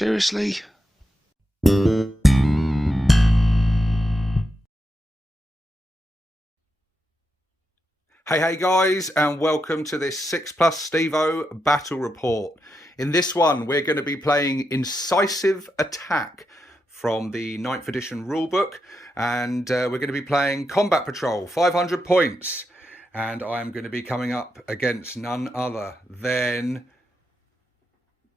Seriously? Hey guys, and welcome to this 6+ Stevo battle report. In this one, we're going to be playing Incisive Attack from the 9th edition rulebook, and we're going to be playing Combat Patrol, 500 points. And I'm going to be coming up against none other than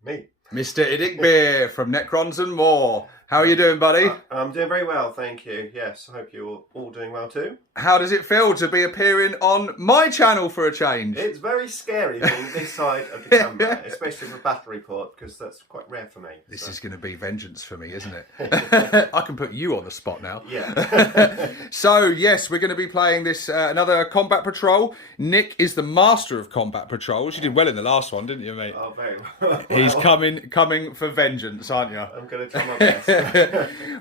me, Mr. IDICBeer from Necrons and More. How are you doing, buddy? I'm doing very well, thank you. Yes, I hope you're all doing well too. How does it feel to be appearing on my channel for a change? It's very scary being this side of the camera, especially for battle report, because that's quite rare for me. This is going to be vengeance for me, isn't it? I can put you on the spot now. Yeah. So, yes, we're going to be playing this another Combat Patrol. Nick is the master of Combat Patrols. You did well in the last one, didn't you, mate? Oh, very well. He's coming for vengeance, aren't you? I'm going to try my best.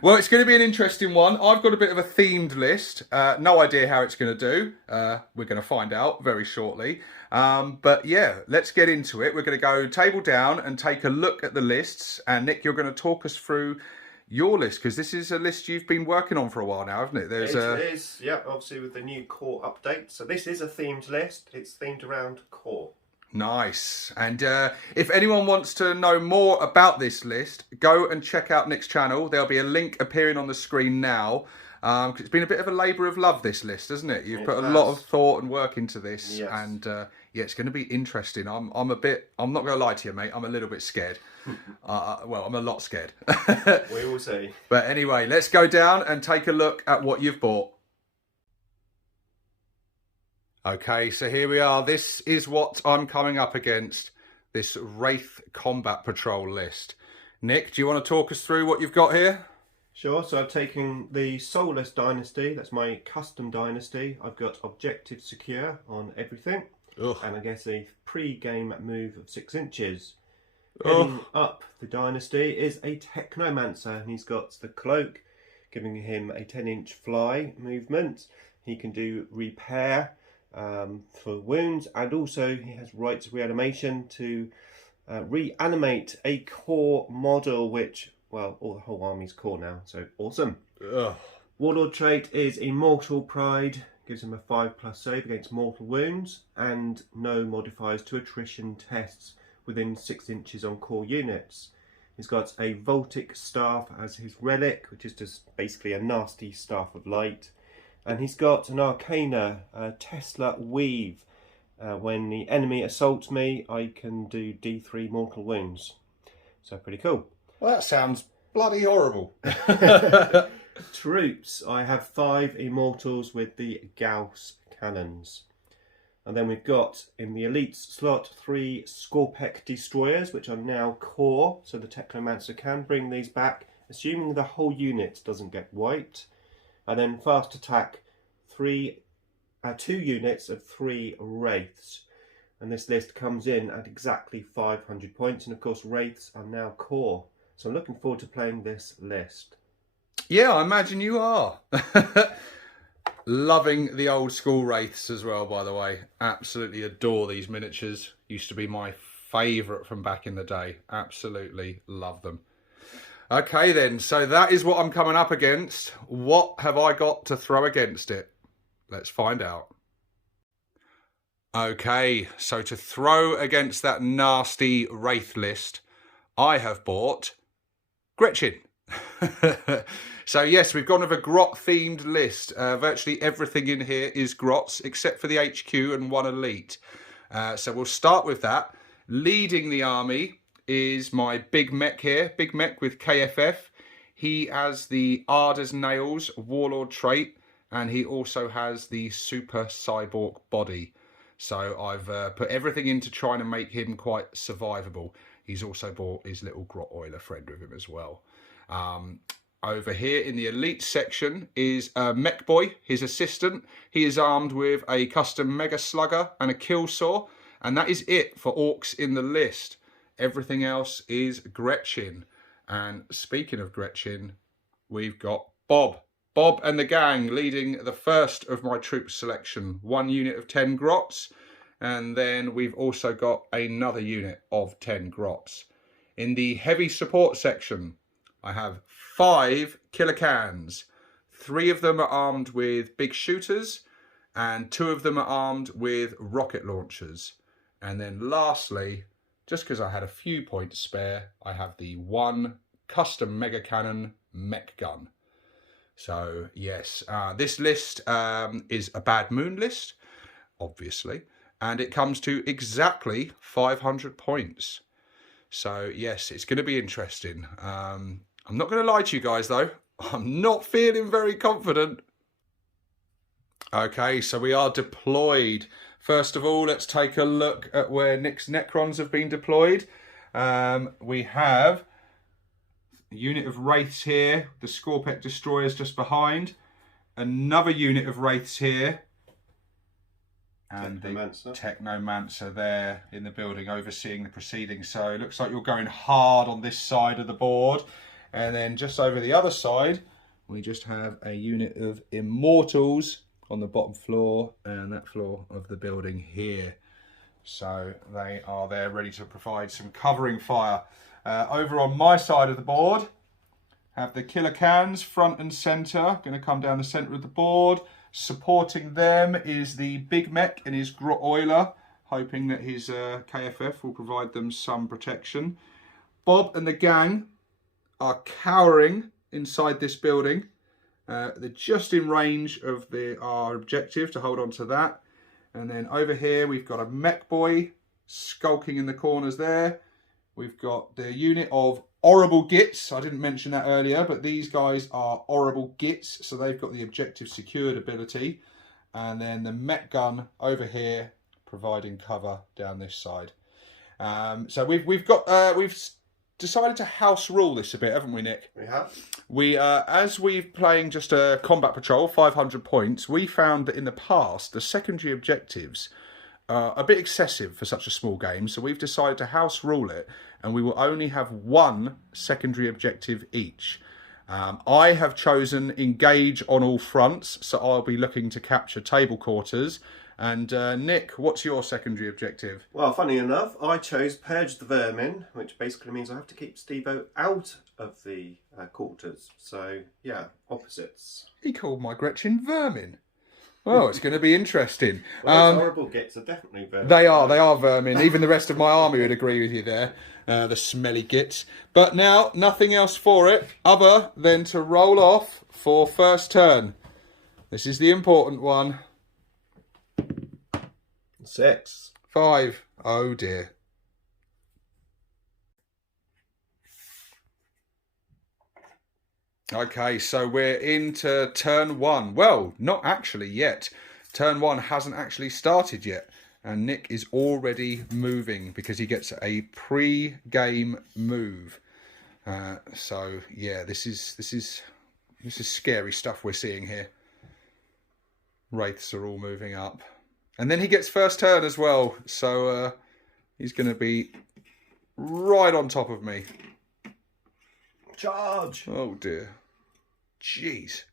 Well, it's going to be an interesting one. I've got a bit of a themed list. No idea how it's going to do. We're going to find out very shortly. But yeah, let's get into it. We're going to go table down and take a look at the lists. And Nick, you're going to talk us through your list, because this is a list you've been working on for a while now, hasn't it? It is, yeah, obviously with the new core update. So this is a themed list. It's themed around core. Nice. And if anyone wants to know more about this list, go and check out Nick's channel. There'll be a link appearing on the screen now. Cause it's been a bit of a labour of love, this list, hasn't it? You've put a lot of thought and work into this. Yes. And yeah, it's going to be interesting. I'm not going to lie to you, mate. I'm a little bit scared. Well, I'm a lot scared. We will see. But anyway, let's go down and take a look at what you've bought. Okay, so here we are. This is what I'm coming up against, this Wraith Combat Patrol list. Nick, do you want to talk us through what you've got here? Sure, so I've taken the Soulless Dynasty, that's my custom dynasty. I've got Objective Secure on everything. Ugh. And I guess a pre-game move of 6 inches. Heading up the dynasty is a Technomancer, and he's got the cloak, giving him a 10-inch fly movement. He can do repair for wounds, and also he has rights reanimation to reanimate a core model, which, well, all the whole army's core now, so awesome. Ugh. Warlord trait is Immortal Pride, gives him a 5+ save against mortal wounds, and no modifiers to attrition tests within 6 inches on core units. He's got a Voltic Staff as his relic, which is just basically a nasty staff of light. And he's got an Arcana, Tesla Weave. When the enemy assaults me, I can do D3 mortal wounds. So pretty cool. Well, that sounds bloody horrible. Troops, I have 5 Immortals with the Gauss cannons. And then we've got, in the Elites slot, 3 Scorpec Destroyers, which are now core. So the Technomancer can bring these back, assuming the whole unit doesn't get wiped. And then fast attack, 2 units of 3 Wraiths. And this list comes in at exactly 500 points. And of course, Wraiths are now core. So I'm looking forward to playing this list. Yeah, I imagine you are. Loving the old school Wraiths as well, by the way. Absolutely adore these miniatures. Used to be my favourite from back in the day. Absolutely love them. Okay then, so that is what I'm coming up against. What have I got to throw against it? Let's find out. Okay, so to throw against that nasty Wraith list, I have bought Gretchin. So yes, we've gone with a grot themed list. Virtually everything in here is grots except for the HQ and 1 elite. So we'll start with that. Leading the army is my big mech here, big mech with KFF. He has the Ardor's Nails Warlord trait, and he also has the Super Cyborg body. So I've put everything into trying to make him quite survivable. He's also brought his little grot oiler friend with him as well. Over here in the elite section is Mech Boy, his assistant. He is armed with a custom Mega Slugger and a Kill Saw, and that is it for Orks in the list. Everything else is Gretchin. And speaking of Gretchin, we've got Bob. Bob and the gang leading the first of my troop selection. 1 unit of 10 grots. And then we've also got another unit of 10 grots. In the heavy support section, I have 5 killer cans. 3 of them are armed with big shooters, and 2 of them are armed with rocket launchers. And then lastly, just because I had a few points spare, I have the 1 custom mega cannon mech gun. So yes, this list is a Bad Moon list, obviously, and it comes to exactly 500 points. So yes, it's going to be interesting. I'm not going to lie to you guys though, I'm not feeling very confident. Okay, so we are deployed. First of all, let's take a look at where Nick's Necrons have been deployed. We have a unit of Wraiths here, the Scorpec Destroyers just behind, another unit of Wraiths here, and the Technomancer there in the building overseeing the proceedings. So it looks like you're going hard on this side of the board. And then just over the other side, we just have a unit of Immortals on the bottom floor and that floor of the building here. So they are there ready to provide some covering fire. Over on my side of the board, have the killer cans front and center, going to come down the center of the board. Supporting them is the big mech and his Grot Oiler, hoping that his KFF will provide them some protection. Bob and the gang are cowering inside this building. They're just in range of our objective to hold on to that. And then over here we've got a mech boy skulking in the corners there. We've got the unit of Horrible Gits. I didn't mention that earlier, but these guys are Horrible Gits, so they've got the objective secured ability. And then the mech gun over here providing cover down this side. So we've decided to house rule this a bit, haven't we, Nick? We have. As we're playing just a combat patrol, 500 points, we found that in the past, the secondary objectives are a bit excessive for such a small game, so we've decided to house rule it, and we will only have 1 secondary objective each. I have chosen engage on all fronts, so I'll be looking to capture table quarters. And Nick, what's your secondary objective? Well, funny enough, I chose Purge the Vermin, which basically means I have to keep Stevo out of the quarters. So, yeah, opposites. He called my Gretchin vermin. Oh, it's going to be interesting. Well, those horrible gits are definitely vermin. They are vermin. Even the rest of my army would agree with you there, the smelly gits. But now, nothing else for it other than to roll off for first turn. This is the important one. 6. 5. Oh dear. Okay, so we're into turn 1. Well, not actually yet. Turn 1 hasn't actually started yet. And Nick is already moving because he gets a pre-game move. So yeah, this is scary stuff we're seeing here. Wraiths are all moving up. And then he gets first turn as well. So he's going to be right on top of me. Charge! Oh dear. Jeez.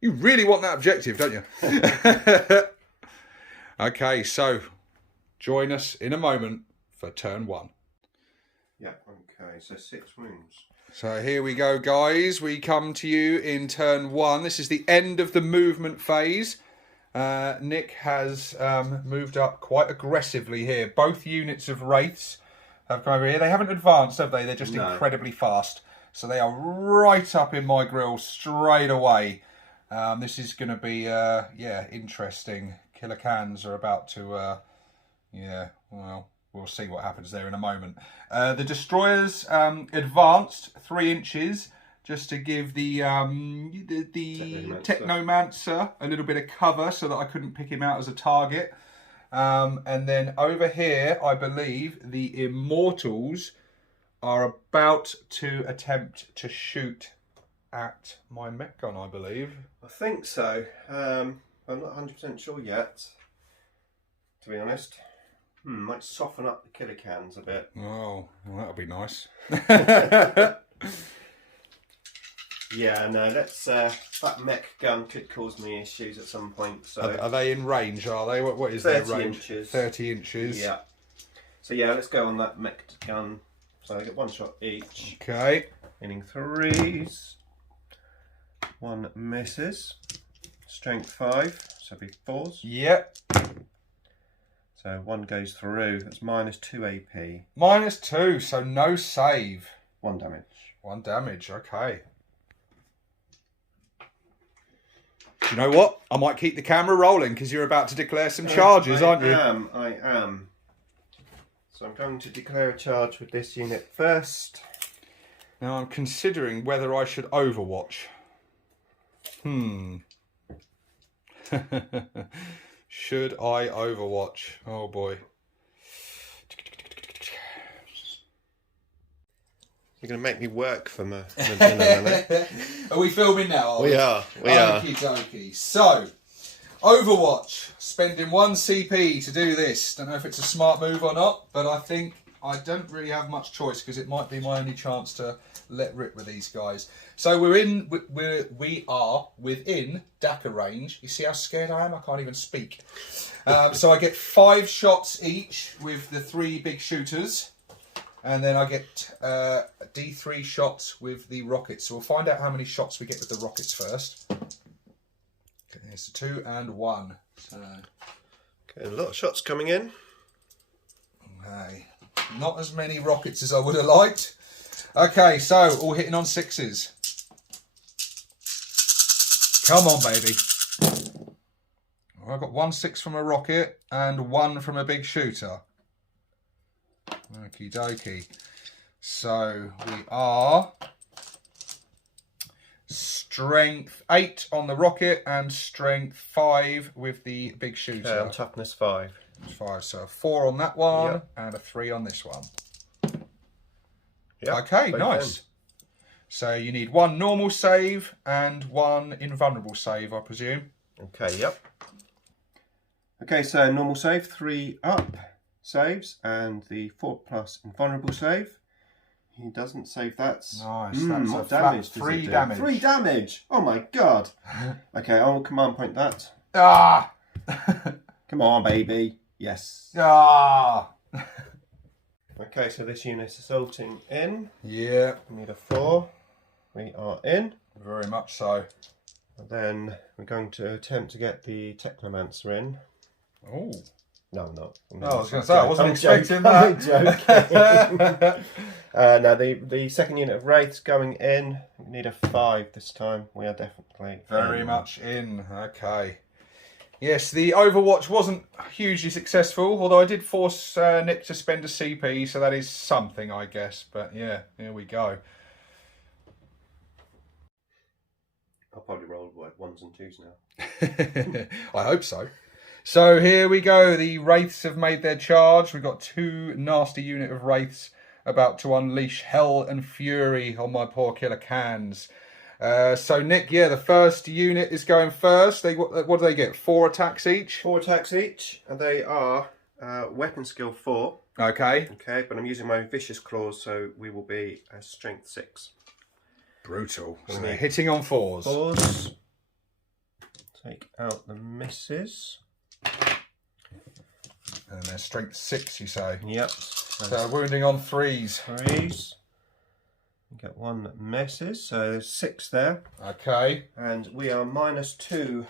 You really want that objective, don't you? Okay, so join us in a moment for turn 1. Yeah, okay, so 6 wounds. So here we go, guys. We come to you in turn 1. This is the end of the movement phase. Nick has moved up quite aggressively here. Both units of Wraiths have come over here. They haven't advanced, have they? They're just incredibly fast. So they are right up in my grill straight away. This is going to be, yeah, interesting. Killer cans are about to, yeah, well, we'll see what happens there in a moment. The destroyers advanced 3 inches just to give the Technomancer a little bit of cover so that I couldn't pick him out as a target. And then over here, I believe the Immortals are about to attempt to shoot at my mech gun, I believe. I think so. I'm not 100% sure yet, to be honest. Might soften up the killer cans a bit. Oh, well, that'll be nice. Yeah, no, let's. That mech gun could cause me issues at some point. So are they in range? Are they? What is their range? Inches. 30 inches. Yeah. So yeah, let's go on that mech gun. So I get 1 shot each. Okay. Meaning 3s. 1 misses. Strength 5, so it'd be 4s. Yep. So 1 goes through. That's -2 AP. -2, so no save. 1 damage. 1 damage, okay. Do you know what? I might keep the camera rolling because you're about to declare some charges, aren't you? I am. So I'm going to declare a charge with this unit first. Now I'm considering whether I should Overwatch. Should I Overwatch? Oh boy. You're going to make me work for my dinner, aren't Are we filming now? we? We are. Okie dokie. So, Overwatch. Spending 1 CP to do this. Don't know if it's a smart move or not, but I think I don't really have much choice because it might be my only chance to let rip with these guys. So we are within Daka range. You see how scared I am? I can't even speak. So I get 5 shots each with the 3 big shooters. And then I get D3 shots with the rockets. So we'll find out how many shots we get with the rockets first. Okay, there's 2 and 1. So, Okay, a lot of shots coming in. okay. Not as many rockets as I would have liked. Okay, so all hitting on 6s. Come on, baby. Well, I've got 1 6 from a rocket and 1 from a big shooter. Okie dokie. So we are strength 8 on the rocket and strength 5 with the big shooter. Okay, I'm toughness 5. 5, so a 4 on that one, Yep. and a 3 on this one. Yep, Okay, both nice. in. So you need 1 normal save and 1 invulnerable save, I presume. Okay, yep. Okay, so normal save, 3 up saves, and the 4+ invulnerable save. He doesn't save that. Nice, that's what a flat damage does it 3 do? damage. 3 damage! Oh my god. Okay, I'll command point that. Ah! Come on, baby. Yes. Ah! Okay, so this unit assaulting in. Yeah, We need a 4. We are in. very much so. And then we're going to attempt to get the Technomancer in. Oh. No, I'm not. Oh, I was going to say, I wasn't I'm expecting joking. that. Now, the second unit of Wraiths going in. We need a 5 this time. We are definitely Very in. much in. Okay. Yes, the Overwatch wasn't hugely successful, although I did force Nick to spend a CP, so that is something, I guess. But yeah, here we go. I'll probably roll like 1s and 2s now. I hope so. So here we go. The Wraiths have made their charge. We've got 2 nasty unit of Wraiths about to unleash hell and fury on my poor killer cans. So Nick, yeah, the first unit is going first. What do they get? 4 attacks each? 4 attacks each, and they are weapon skill 4. Okay. Okay, but I'm using my vicious claws, so we will be strength 6. Brutal. So Okay. they're hitting on 4s. 4s. Take out the misses. And they're strength 6, you say? Yep. So wounding on 3s. 3s. Get 1 that misses, so there's 6 there. Okay. And we are -2.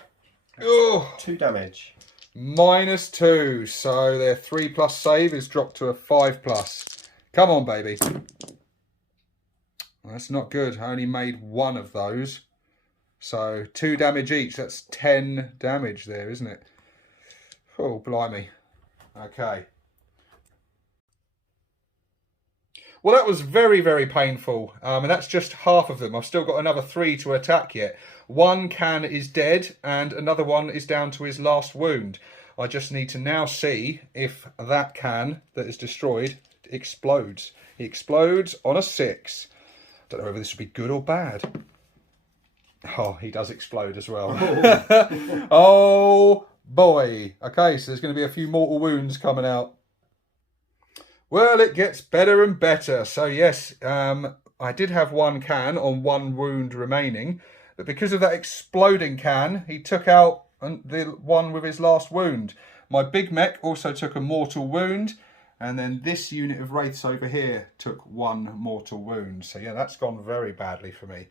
Oh, 2 damage. -2. So their 3+ save is dropped to a 5+. Come on, baby. That's not good. I only made 1 of those. So 2 damage each. That's 10 damage there, isn't it? Oh, blimey. Okay. Well, that was very, very painful. And that's just half of them. I've still got another 3 to attack yet. 1 can is dead and another one is down to his last wound. I just need to now see if that can that is destroyed explodes. He explodes on a 6. Don't know whether this would be good or bad. Oh, he does explode as well. Oh, boy. Okay, so there's going to be a few mortal wounds coming out. Well, it gets better and better. So, yes, I did have 1 can on 1 wound remaining. But because of that exploding can, he took out the one with his last wound. My big mech also took a mortal wound. And then this unit of wraiths over here took 1 mortal wound. So yeah, that's gone very badly for me.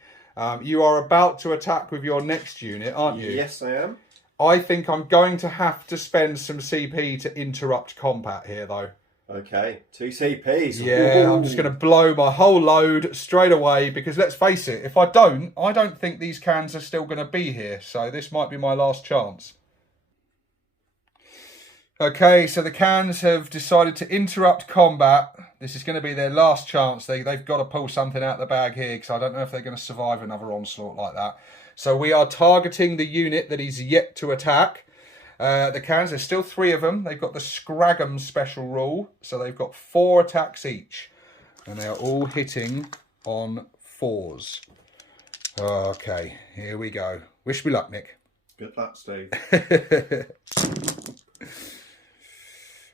You are about to attack with your next unit, aren't you? Yes, I am. I think I'm going to have to spend some CP to interrupt combat here, though. Okay, 2 CPs. Yeah, Ooh. I'm just going to blow my whole load straight away because let's face it, if I don't think these cans are still going to be here. So this might be my last chance. Okay, so the cans have decided to interrupt combat. This is going to be their last chance. They've got to pull something out of the bag here because I don't know if they're going to survive another onslaught like that. So we are targeting the unit that is yet to attack. The cans, there's still 3 of them. They've got the Scragum special rule. So they've got 4 attacks each. And they are all hitting on 4s. Okay, here we go. Wish me luck, Nick. Good luck, Steve.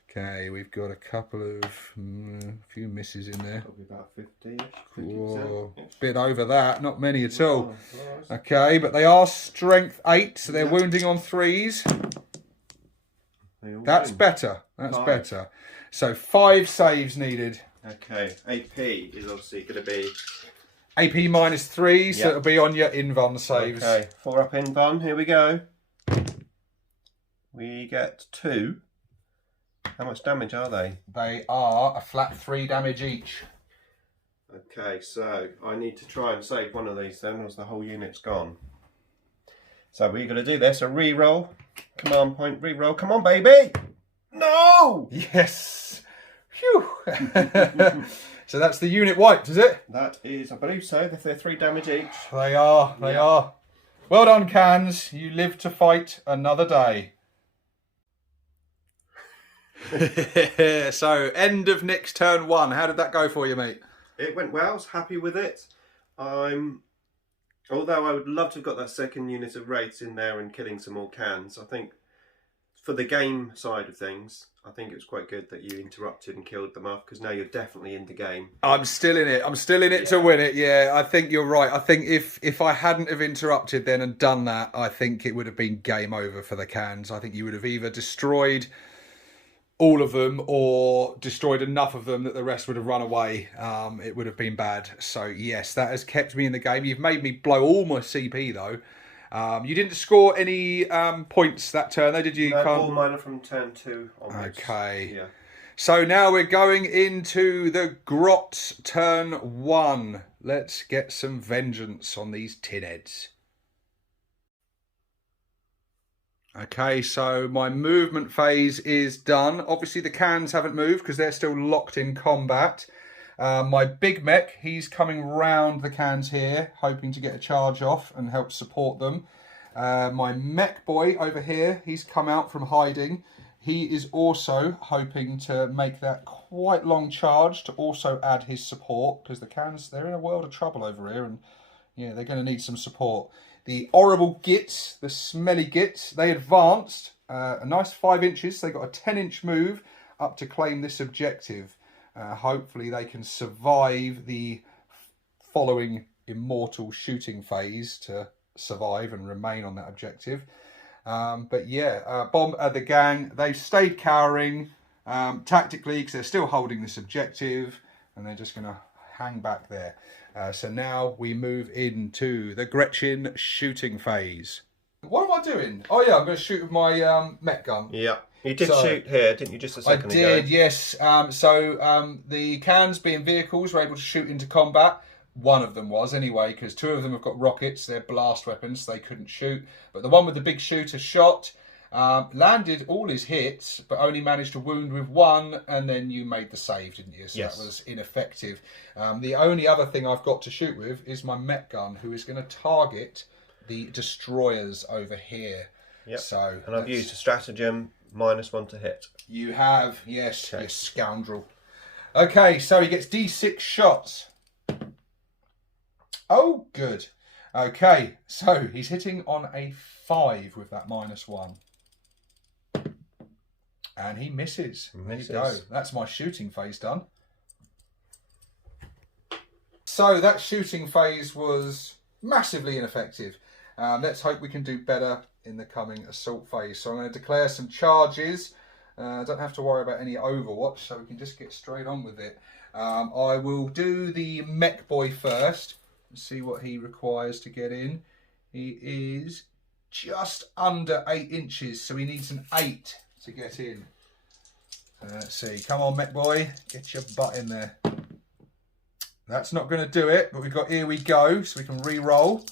Okay, we've got a couple of few misses in there. Probably about 50-ish, 50%. Whoa, bit over that, not many at all. Okay, but they are strength 8, so they're wounding on 3s. That's better. That's better. So 5 saves needed. Okay, AP is obviously going to be AP -3, so it'll be on your invuln saves. Okay, 4 up invuln. Here we go. We get 2. How much damage are they? They are a flat 3 damage each. Okay, so I need to try and save one of these then, or the whole unit's gone. So we're going to do this, a re-roll. Command point, re-roll. Come on, baby! No! Yes! Phew! So that's the unit wiped, is it? That is, I believe so. They're 3 damage each. They are, they are. Well done, cans. You live to fight another day. So, end of Nick's turn 1. How did that go for you, mate? It went well. I was happy with it. Although I would love to have got that second unit of wraiths in there and killing some more cans. I think for the game side of things, I think it was quite good that you interrupted and killed them off because now you're definitely in the game. I'm still in it. I'm still in it to win it. Yeah, I think you're right. I think if I hadn't have interrupted then and done that, I think it would have been game over for the cans. I think you would have either destroyed all of them or destroyed enough of them that the rest would have run away. It would have been bad. So yes, that has kept me in the game. You've made me blow all my CP though. You didn't score any points that turn though, did you? No, all mine are from turn 2 onwards. Okay. Yeah. So now we're going into the Grot turn 1. Let's get some vengeance on these tinheads. Okay, so my movement phase is done. Obviously the cans haven't moved because they're still locked in combat. My big mech, he's coming round the cans here, hoping to get a charge off and help support them. My mech boy over here, he's come out from hiding. He is also hoping to make that quite long charge to also add his support because the cans, they're in a world of trouble over here and yeah, they're going to need some support. The horrible gits, the smelly gits, they advanced a nice 5 inches. They got a 10-inch move up to claim this objective. Hopefully they can survive the following immortal shooting phase to survive and remain on that objective. But yeah, the gang, they've stayed cowering tactically because they're still holding this objective and they're just going to hang back there. So now we move into the Gretchin shooting phase. What am I doing? Oh yeah, I'm going to shoot with my mech gun. Yeah. You did shoot here, didn't you, just a second ago? I did, yes. The cans, being vehicles, were able to shoot into combat. One of them was, anyway, because 2 of them have got rockets. They're blast weapons, so they couldn't shoot. But the one with the big shooter shot, landed all his hits, but only managed to wound with 1, and then you made the save, didn't you? So yes. That was ineffective. The only other thing I've got to shoot with is my mech gun, who is going to target the destroyers over here. Yep. So, and I've used a stratagem, -1 to hit. You have, yes, okay. You scoundrel. Okay, so he gets D6 shots. Oh, good. Okay, so he's hitting on a 5 with that -1. And he misses. There you go. That's my shooting phase done. So that shooting phase was massively ineffective. Let's hope we can do better in the coming assault phase. So I'm going to declare some charges. Don't have to worry about any Overwatch, so we can just get straight on with it. I will do the Mech Boy first and see what he requires to get in. He is just under 8 inches, so he needs an 8 to get in. Let's see. Come on, Mech Boy. Get your butt in there. That's not going to do it, but we've got Here We Go, so we can re-roll.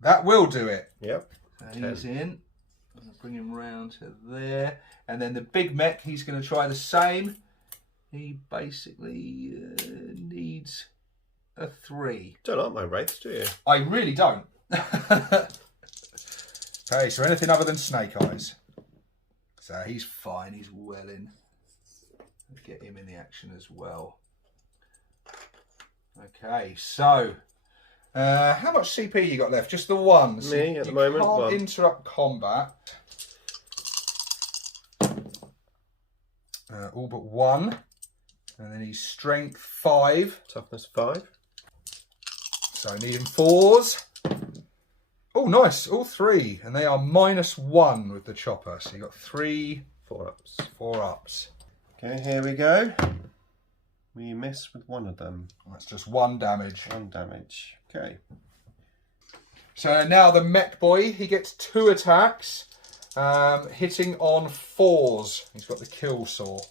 That will do it. Yep. He's in. I'll bring him round to there. And then the big mech, he's going to try the same. He basically needs a 3. Don't like my wraiths, do you? I really don't. Okay, so anything other than Snake Eyes. So he's fine, he's well in. Get him in the action as well. Okay, so how much CP you got left? Just the one. So Me at the moment. You can't one. interrupt combat. All but 1. And then he's strength 5. Toughness 5. So needing 4s. Oh, nice. All 3. And they are -1 with the chopper. So you got 3 4-ups. 4-ups. Okay, here we go. We miss with one of them. That's just 1 damage. 1 damage. Okay. So now the Mech Boy, he gets 2 attacks, hitting on 4s. He's got the kill saw.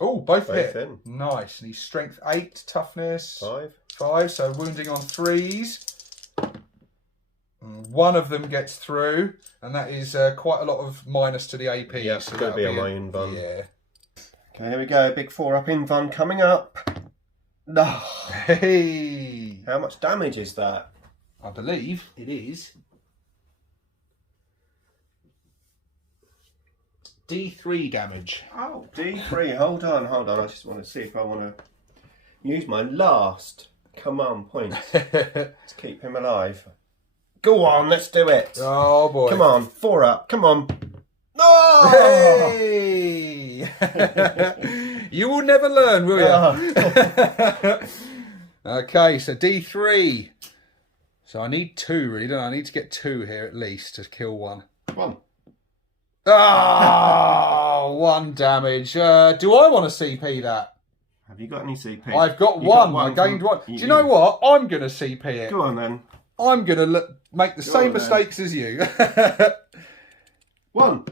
Oh, both hit. In. Nice. And he's strength 8, toughness 5. so wounding on 3s. And 1 of them gets through, and that is quite a lot of minus to the AP. Yeah, so it's going to be on my invuln. Yeah. Okay, here we go. Big 4-up invuln coming up. No. Hey. How much damage is that? I believe it is D3 damage. Oh, D3. Hold on. I just want to see if I want to use my last command point. Let's keep him alive. Go on, let's do it. Oh boy. Come on, 4-up. Come on. No! Hey! You will never learn, will you? Okay, so D3. So I need 2, really, don't I? I need to get 2 here at least to kill 1. 1. Oh, 1 damage. Do I want to CP that? Have you got any CP? I've got You 1. got I gained 1. Do you you know what? I'm going to CP it. Go on then. I'm going to make the Go same on, then. mistakes as you. 1.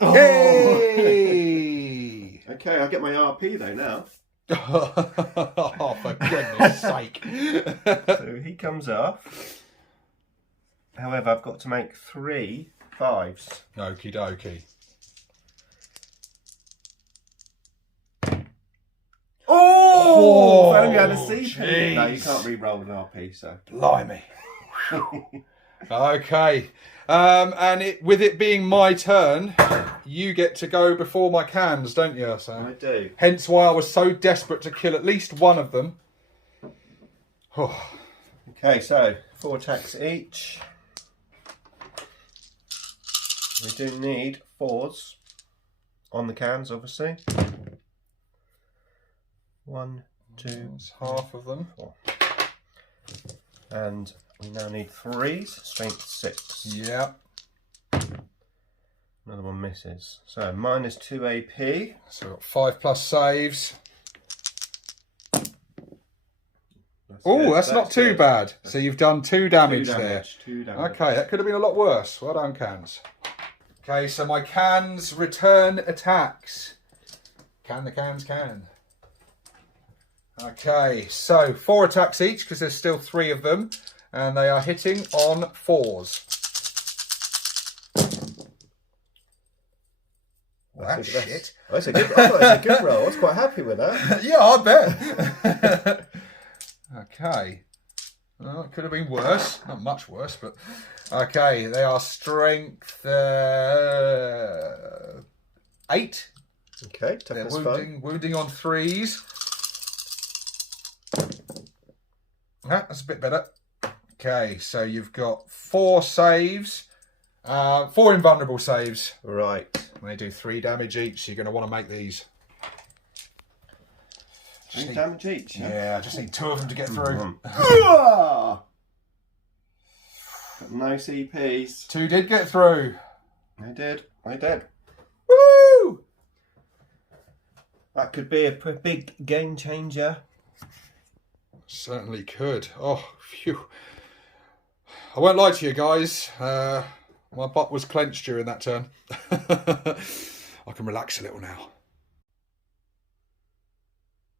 Hey! Okay, I'll get my RP though now. Oh, for goodness sake. So he comes off. However, I've got to make 3 5s. Okie dokie. Oh! If only I had a CP. Jeez. No, you can't re-roll an RP, so. Blimey. Okay. And with it being my turn, you get to go before my cans, don't you? So, I do. hence why I was so desperate to kill at least 1 of them. Okay, so 4 attacks each. We do need 4s on the cans, obviously. 1, 2, That's half of them. 4. And we now need 3s, strength 6. Yeah. Another one misses. So -2 AP. So we've got 5+ saves. Oh, that's not too good. bad. So you've done 2 damage, 2 there. damage, 2 damage. Okay, that could have been a lot worse. Well done, cans. Okay, so my cans return attacks. Can the cans can. Okay, so 4 attacks each because there's still 3 of them, and they are hitting on 4s. That's shit. I thought it was a good roll. I was quite happy with that. Yeah, I bet. Okay. Well, it could have been worse. Not much worse, but... Okay, they are strength 8. Okay, They're toughness 5. wounding on 3s. That's a bit better. Okay, so you've got 4 saves. 4 invulnerable saves. Right. They do 3 damage each, so you're going to want to make these. 3 damage each. Yeah, I just need 2 of them to get through. Got no CPs. 2 did get through. I did. I did. Woo! That could be a big game changer. Certainly could. Oh, phew. I won't lie to you guys. My butt was clenched during that turn. I can relax a little now.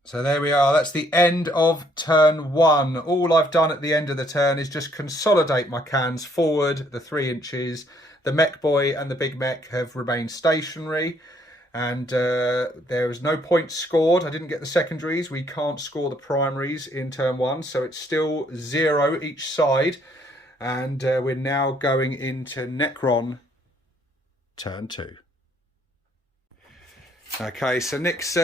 So there we are. That's the end of turn 1. All I've done at the end of the turn is just consolidate my cans forward the 3 inches. The mech boy and the big mech have remained stationary. And there is no points scored. I didn't get the secondaries. We can't score the primaries in turn 1. So it's still 0 each side. And we're now going into Necron turn 2. Okay, so Nick's,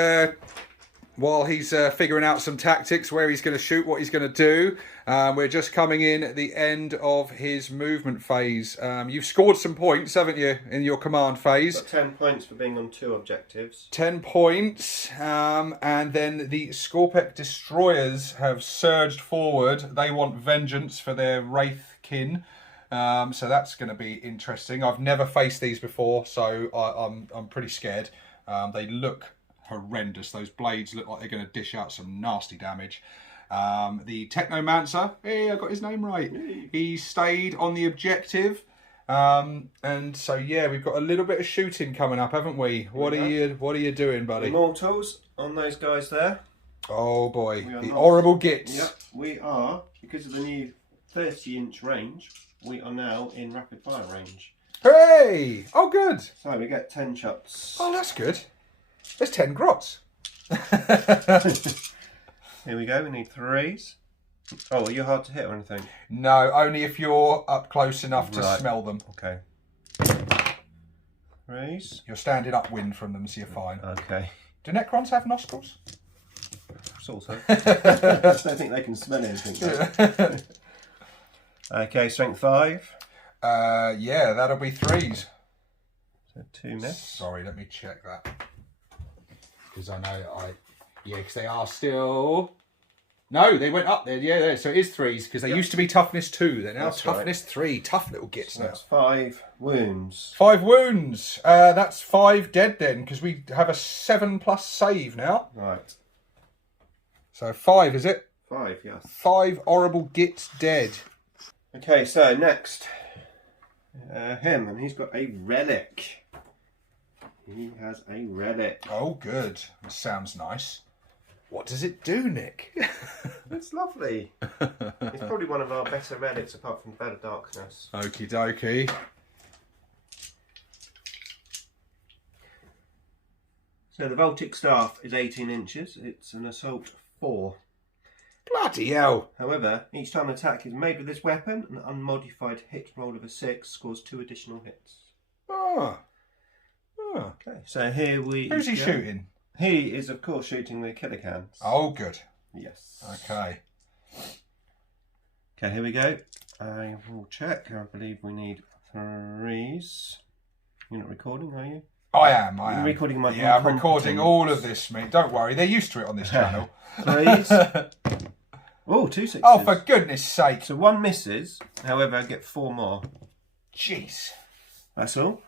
while he's figuring out some tactics, where he's going to shoot, what he's going to do, we're just coming in at the end of his movement phase. You've scored some points, haven't you, in your command phase? Got 10 points for being on 2 objectives. 10 points, and then the Scorpec destroyers have surged forward. They want vengeance for their wraithkin, so that's going to be interesting. I've never faced these before, so I'm pretty scared. They look horrendous. Those blades look like they're going to dish out some nasty damage. The Technomancer, hey, I got his name right. He stayed on the objective. And so yeah, we've got a little bit of shooting coming up, haven't we? What are you doing, buddy? Immortals on those guys there. Oh boy, the horrible gits. Yep, we are, because of the new 30-inch range, we are now in rapid fire range. Hey! Oh good. So we get 10 shots. Oh, that's good. There's 10 grots. Here we go, we need 3s. Oh, are you hard to hit or anything? No, only if you're up close enough to smell them. Okay. 3s. You're standing upwind from them, so you're fine. Okay. Do Necrons have nostrils? Sort of. I don't think they can smell anything. Okay, strength 5. Yeah, that'll be 3s. So 2 miss. Sorry, let me check that. Because I know because they are still... No, they went up there. Yeah, there. So it is 3s, because they used to be toughness 2. They're now toughness 3. Tough little gits now. That's 5 wounds. 5 wounds. That's 5 dead then, because we have a 7+ save now. Right. So 5, is it? 5, yes. 5 horrible gits dead. Okay, so next, him, and he's got a relic. He has a relic. Oh, good. That sounds nice. What does it do, Nick? It's lovely. It's probably one of our better relics, apart from Better Darkness. Okie dokie. So the Voltic Staff is 18 inches. It's an assault 4. Bloody hell. However, each time an attack is made with this weapon, an unmodified hit roll of a 6 scores 2 additional hits. Ah. Okay, so here we Who's he shooting? He is, of course, shooting the killer cans. Oh, good. Yes. Okay. Okay, here we go. I will check. I believe we need 3s. You're not recording, are you? I am. You're recording my I'm recording all of this, mate. Don't worry. They're used to it on this channel. 3s. Oh, 2 6s. Oh, for goodness sake. So 1 misses. However, I get 4 more. Jeez. That's all.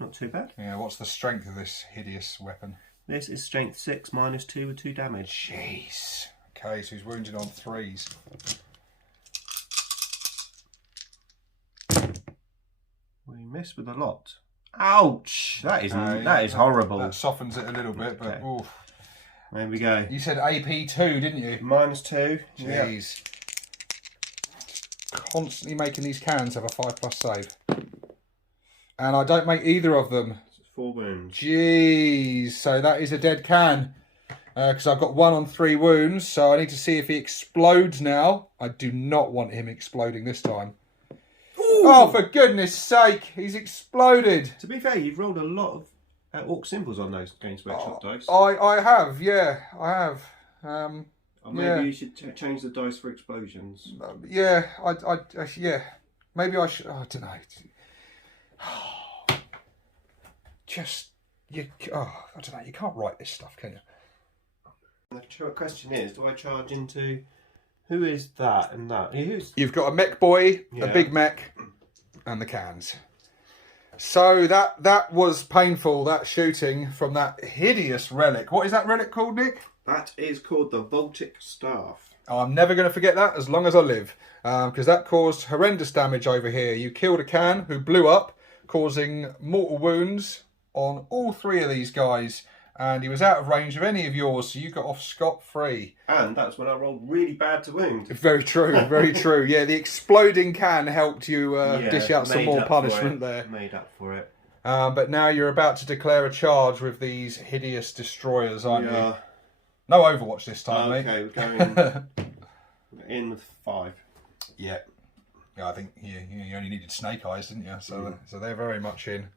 Not too bad. Yeah, what's the strength of this hideous weapon? This is strength 6 minus 2 with 2 damage. Jeez. Okay, so he's wounded on 3s. We miss with a lot. Ouch! That is horrible. That softens it a little bit, but oof. There we go. You said AP2, didn't you? Minus 2. Jeez. Yeah. Constantly making these cans have a 5+ save. And I don't make either of them. 4 wounds. Jeez. So that is a dead can. Because I've got 1 on 3 wounds. So I need to see if he explodes now. I do not want him exploding this time. Ooh. Oh, for goodness sake. He's exploded. To be fair, you've rolled a lot of Ork symbols on those Games Workshop dice. I have, yeah. I have. Maybe you should change the dice for explosions. Yeah. Yeah. Maybe I should. I don't know. I don't know. You can't write this stuff, can you? The question is, do I charge into who is that and that? You've got a mech boy, a big mech, and the cans. So that was painful, that shooting from that hideous relic. What is that relic called, Nick? That is called the Voltic Staff. Oh, I'm never going to forget that as long as I live, because that caused horrendous damage over here. You killed a can who blew up, causing mortal wounds on all three of these guys, and he was out of range of any of yours, so you got off scot-free. And that's when I rolled really bad to wound. Very true, very true. Yeah, the exploding can helped you dish out some more punishment there. Made up for it. But now you're about to declare a charge with these hideous destroyers, aren't you? No Overwatch this time, mate. Okay, we're going in with 5. Yeah. Yeah, I think you only needed snake eyes, didn't you? So they're very much in.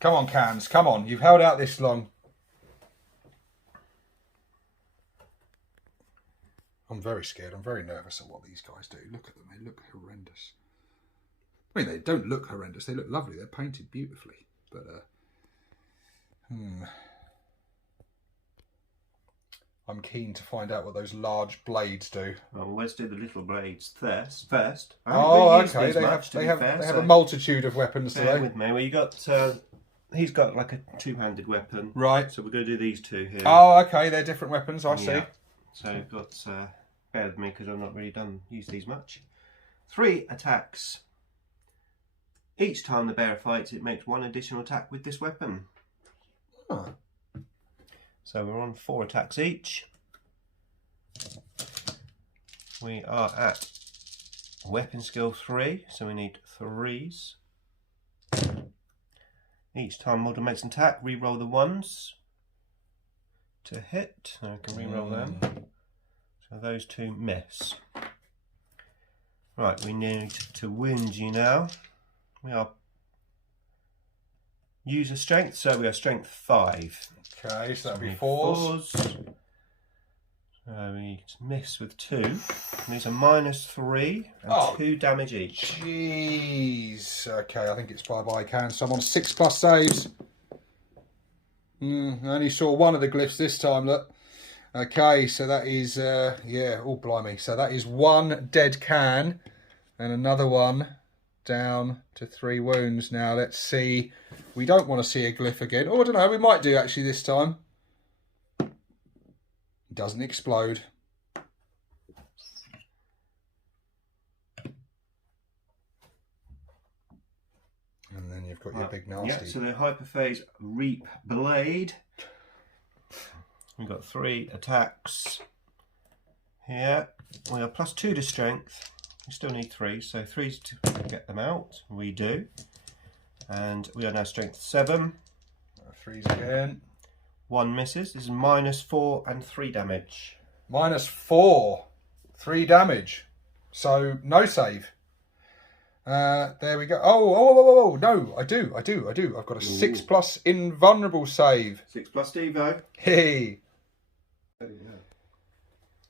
Come on, cans. Come on. You've held out this long. I'm very scared. I'm very nervous at what these guys do. Look at them. They look horrendous. I mean, they don't look horrendous. They look lovely. They're painted beautifully. But, I'm keen to find out what those large blades do. Well, let's do the little blades first. Oh, okay. They have a multitude of weapons today. Bear with me. Well, you got. He's got like a two-handed weapon. Right. So we're going to do these two here. Oh, okay. They're different weapons. I see. So I've got. Bear with me because I've not really used these much. 3 attacks. Each time the bear fights, it makes 1 additional attack with this weapon. Huh. So we're on 4 attacks each. We are at weapon skill 3, so we need 3s. Each time model makes an attack, re-roll the 1s to hit. So I can re-roll them. So those 2 miss. Right, we need to wound you now. We are user strength, so we are strength 5. Okay, so that'll be 4s. So we miss with 2. These are -3 and 2 damage each. Jeez. Okay, I think it's bye-bye can. So I'm on 6+ saves. I only saw one of the glyphs this time, look. Okay, so that is, oh blimey. So that is 1 dead can and another one down to 3 wounds. Now let's see. We don't want to see a glyph again. Oh, I don't know. We might do actually this time. It doesn't explode. And then you've got your big nasty. Yeah, so the Hyperphase Reap Blade. We've got 3 attacks here. We are +2 to strength. We still need 3, so 3's to get them out. We do. And we are now strength 7. 3's again. 1 misses. This is -4 and 3 damage. -4. 3 damage. So no save. There we go. Oh, no, I do. I've got a 6+ invulnerable save. 6+ Stevo. Hey.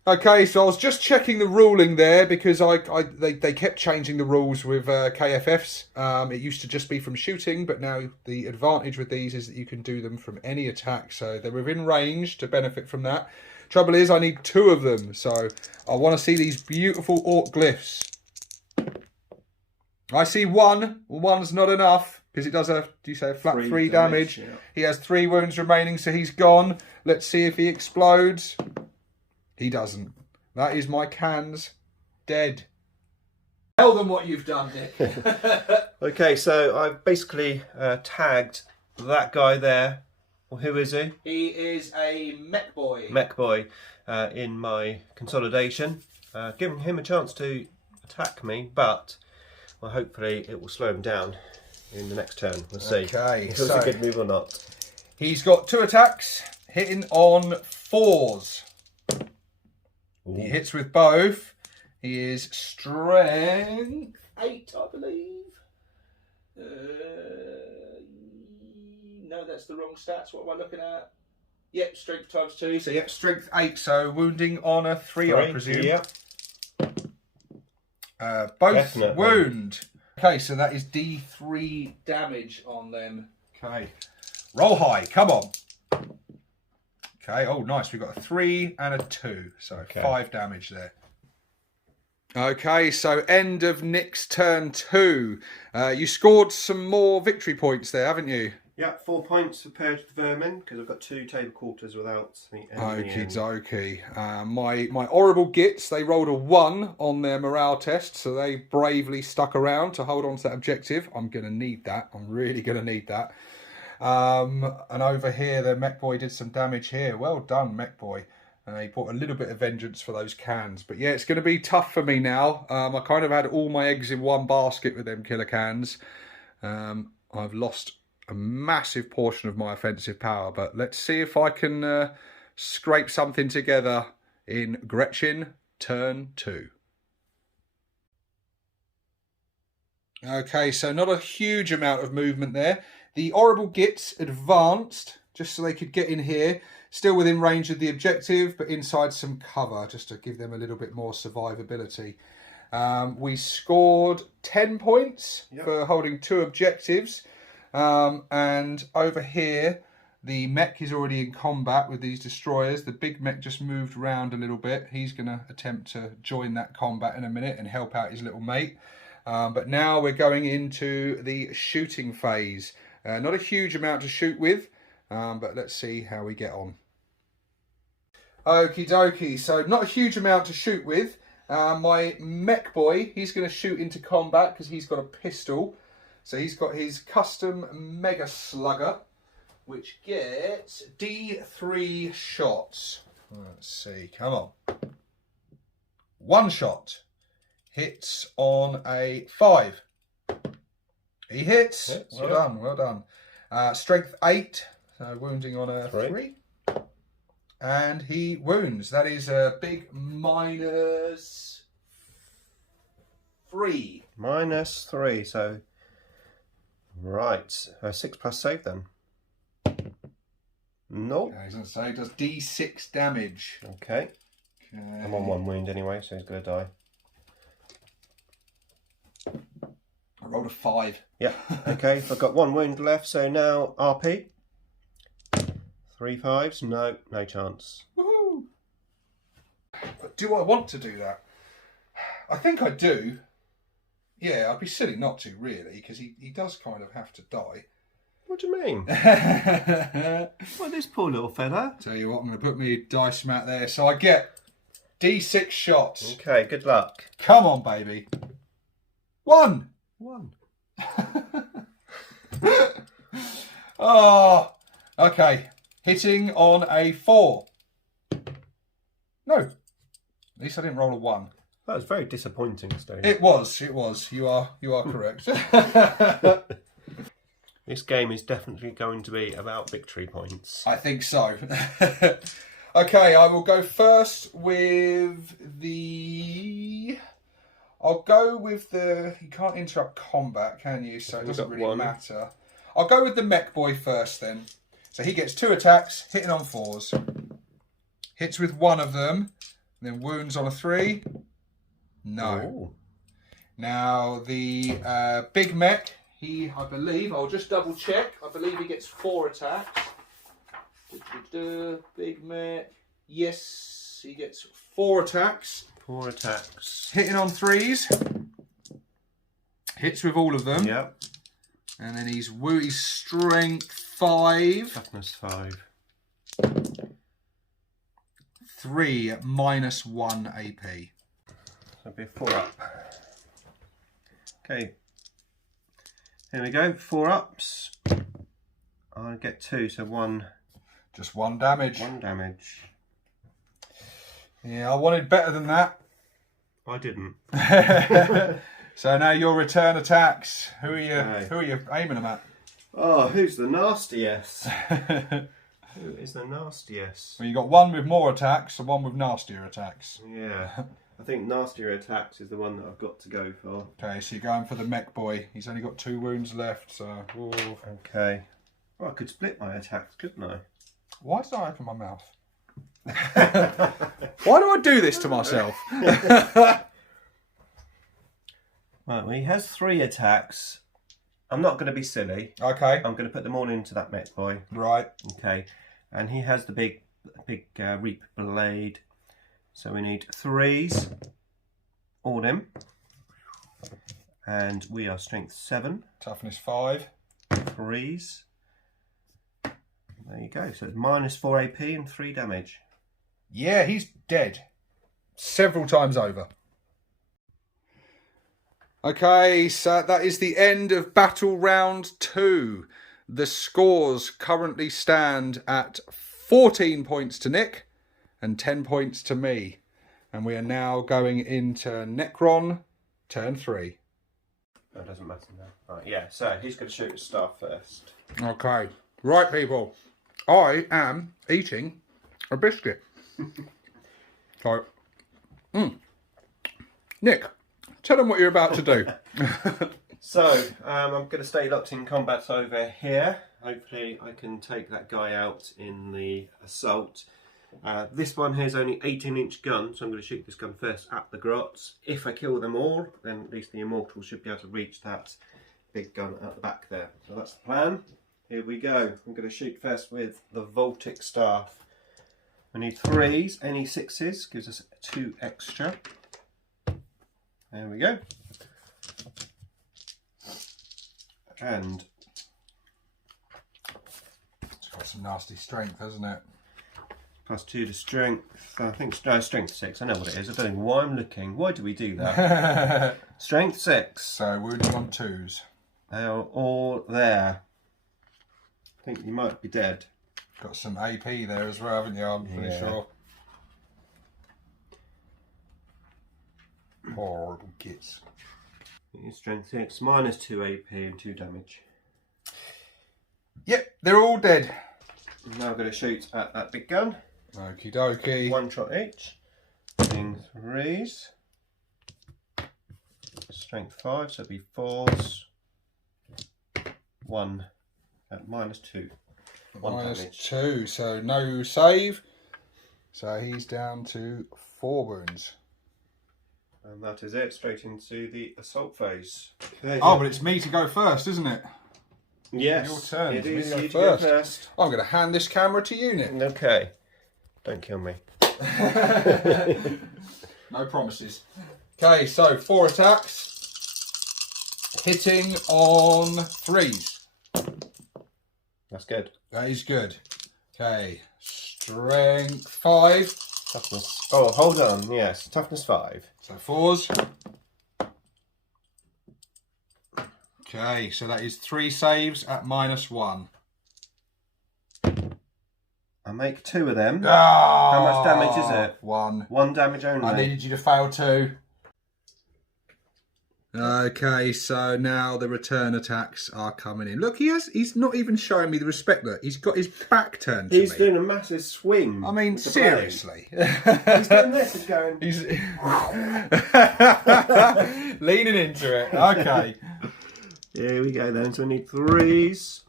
Okay, so I was just checking the ruling there because they kept changing the rules with KFFs. It used to just be from shooting, but now the advantage with these is that you can do them from any attack. So they're within range to benefit from that. Trouble is, I need 2 of them. So I want to see these beautiful Ork glyphs. I see 1. 1's not enough because it does a, do you say, a flat 3 damage. Yeah. He has 3 wounds remaining, so he's gone. Let's see if he explodes. He doesn't. That is my cans dead. Tell them what you've done, Nick. Okay, so I've basically tagged that guy there. Well, who is he? He is a mech boy. Mech boy in my consolidation. Giving him a chance to attack me, but well, hopefully it will slow him down in the next turn. We'll see. Okay, if it's a good move or not. He's got 2 attacks, hitting on 4s. Ooh. He hits with both. He is strength 8, I believe. No, that's the wrong stats. What am I looking at? Yep, strength ×2. So yep, strength 8. So wounding on a 3, I presume. Yep. Both Definitely. Wound. Okay, so that is D3 damage on them. Okay. Roll high. Come on. Okay, oh nice, we've got a 3 and a 2, so 5 damage there. Okay, so end of Nick's turn 2. You scored some more victory points there, haven't you? Yeah, 4 points for Purge the Vermin, because I've got 2 table quarters without the enemy. Okie dokie. My horrible gits, they rolled a 1 on their morale test, so they bravely stuck around to hold on to that objective. I'm going to need that. I'm really going to need that. And over here, the mech boy did some damage here. Well done, mech boy. He brought a little bit of vengeance for those cans. But yeah, it's going to be tough for me now. I kind of had all my eggs in one basket with them killer cans. I've lost a massive portion of my offensive power. But let's see if I can scrape something together in Gretchin turn 2. Okay, so not a huge amount of movement there. The horrible gits advanced just so they could get in here. Still within range of the objective, but inside some cover, just to give them a little bit more survivability. We scored 10 points for holding 2 objectives. And over here, the mech is already in combat with these destroyers. The big mech just moved around a little bit. He's going to attempt to join that combat in a minute and help out his little mate. But now we're going into the shooting phase. Not a huge amount to shoot with, but let's see how we get on. Okie dokie, so not a huge amount to shoot with. My mech boy, he's going to shoot into combat because he's got a pistol. So he's got his custom Mega Slugger, which gets D3 shots. Let's see, come on. 1 shot. Hits on a 5. He hits. Well done, well done. Strength 8, so wounding on a 3. And he wounds. That is a big -3. -3, so... Right. 6 plus save then. Nope. Okay, he's going to say he does D6 damage. Okay. I'm on 1 wound anyway, so he's going to die. I rolled a 5. Yeah. Okay, I've got 1 wound left, so now RP. 3 5s. No chance. Woohoo! But do I want to do that? I think I do. Yeah, I'd be silly not to, really, because he does kind of have to die. What do you mean? Well, this poor little fella. Tell you what, I'm going to put my dice mat there. So I get D6 shots. Okay, good luck. Come on, baby. 1. 1. Oh, okay. Hitting on a 4. No. At least I didn't roll a 1. That was very disappointing, Steve. It was. You are correct. This game is definitely going to be about victory points. I think so. Okay, I will go first with the... I'll go with the... You can't interrupt combat, can you? So it doesn't really matter. I'll go with the mech boy first then. So he gets 2 attacks, hitting on 4s. Hits with 1 of them, then wounds on a 3. No. Ooh. Now the big mech, I believe, I'll just double check. I believe he gets 4 attacks. Big mech. Yes, he gets 4 attacks. 4 attacks. Hitting on 3s. Hits with all of them. Yep. And then he's strength 5. Toughness 5. 3 -1 AP. That'll be a 4 up. Okay. Here we go. 4 ups. I get 2, so 1. Just 1 damage. 1 damage. Yeah, I wanted better than that. I didn't. So now your return attacks. Who are you aiming them at? Oh, who's the nastiest? Who is the nastiest? Well, you got 1 with more attacks and 1 with nastier attacks. Yeah. I think nastier attacks is the one that I've got to go for. Okay, so you're going for the mech boy. He's only got 2 wounds left, so... Ooh. Okay. Well, I could split my attacks, couldn't I? Why did I open my mouth? Why do I do this to myself? Right, well, he has 3 attacks. I'm not going to be silly. Okay. I'm going to put them all into that mech boy. Right. Okay. And he has the big Reap Blade. So we need 3s. All in. And we are strength 7. Toughness 5. 3s. There you go. So it's minus 4 AP and 3 damage. Yeah, he's dead. Several times over. Okay, so that is the end of battle round 2. The scores currently stand at 14 points to Nick and 10 points to me. And we are now going into Necron, turn 3. That doesn't matter now. Right, yeah, so he's going to shoot his star first. Okay. Right, people. I am eating a biscuit. So, Nick, tell them what you're about to do. So, I'm going to stay locked in combat over here. Hopefully I can take that guy out in the assault. This one here is only 18-inch gun, so I'm going to shoot this gun first at the grots. If I kill them all, then at least the Immortals should be able to reach that big gun at the back there. So that's the plan. Here we go. I'm going to shoot first with the Voltic Staff. I need 3s, any 6s, gives us 2 extra. There we go. And It's got some nasty strength, hasn't it? +2 to strength. I think strength 6. I know what it is. I don't know why I'm looking. Why do we do that? Strength 6. So wounding on 2s. They are all there. I think you might be dead. Got some AP there as well, haven't you? I'm pretty sure. Poor little kids. Strength 6, minus 2 AP and 2 damage. Yep, they're all dead. Now I'm going to shoot at that big gun. Okie dokie. 1 shot each. Using 3s. Strength 5, so it'll be 4s. 1 at minus 2. 1 Minus damage. 2, so no save. So he's down to 4 wounds. And that is it, straight into the assault phase. Okay. Oh, but it's me to go first, isn't it? Yes, Your turn. it Me is to go you to go first. first. I'm going to hand this camera to you, Nick. Okay, don't kill me. No promises. Okay, so 4 attacks. Hitting on 3s. That's good. That is good. Okay, strength 5. Toughness. Oh, hold on. Yes, toughness 5. So 4s. Okay, so that is 3 saves at minus 1. I make 2 of them. Oh, How much damage is it? 1. 1 damage only. I needed you to fail 2. Okay, so now the return attacks are coming in. Look, he's not even showing me the respect. Look, he's got his back turned to me. He's doing a massive swing. I mean, with the seriously. blade. He's doing this, he's going... He's leaning into it. Okay. Here we go then. So we need 3s.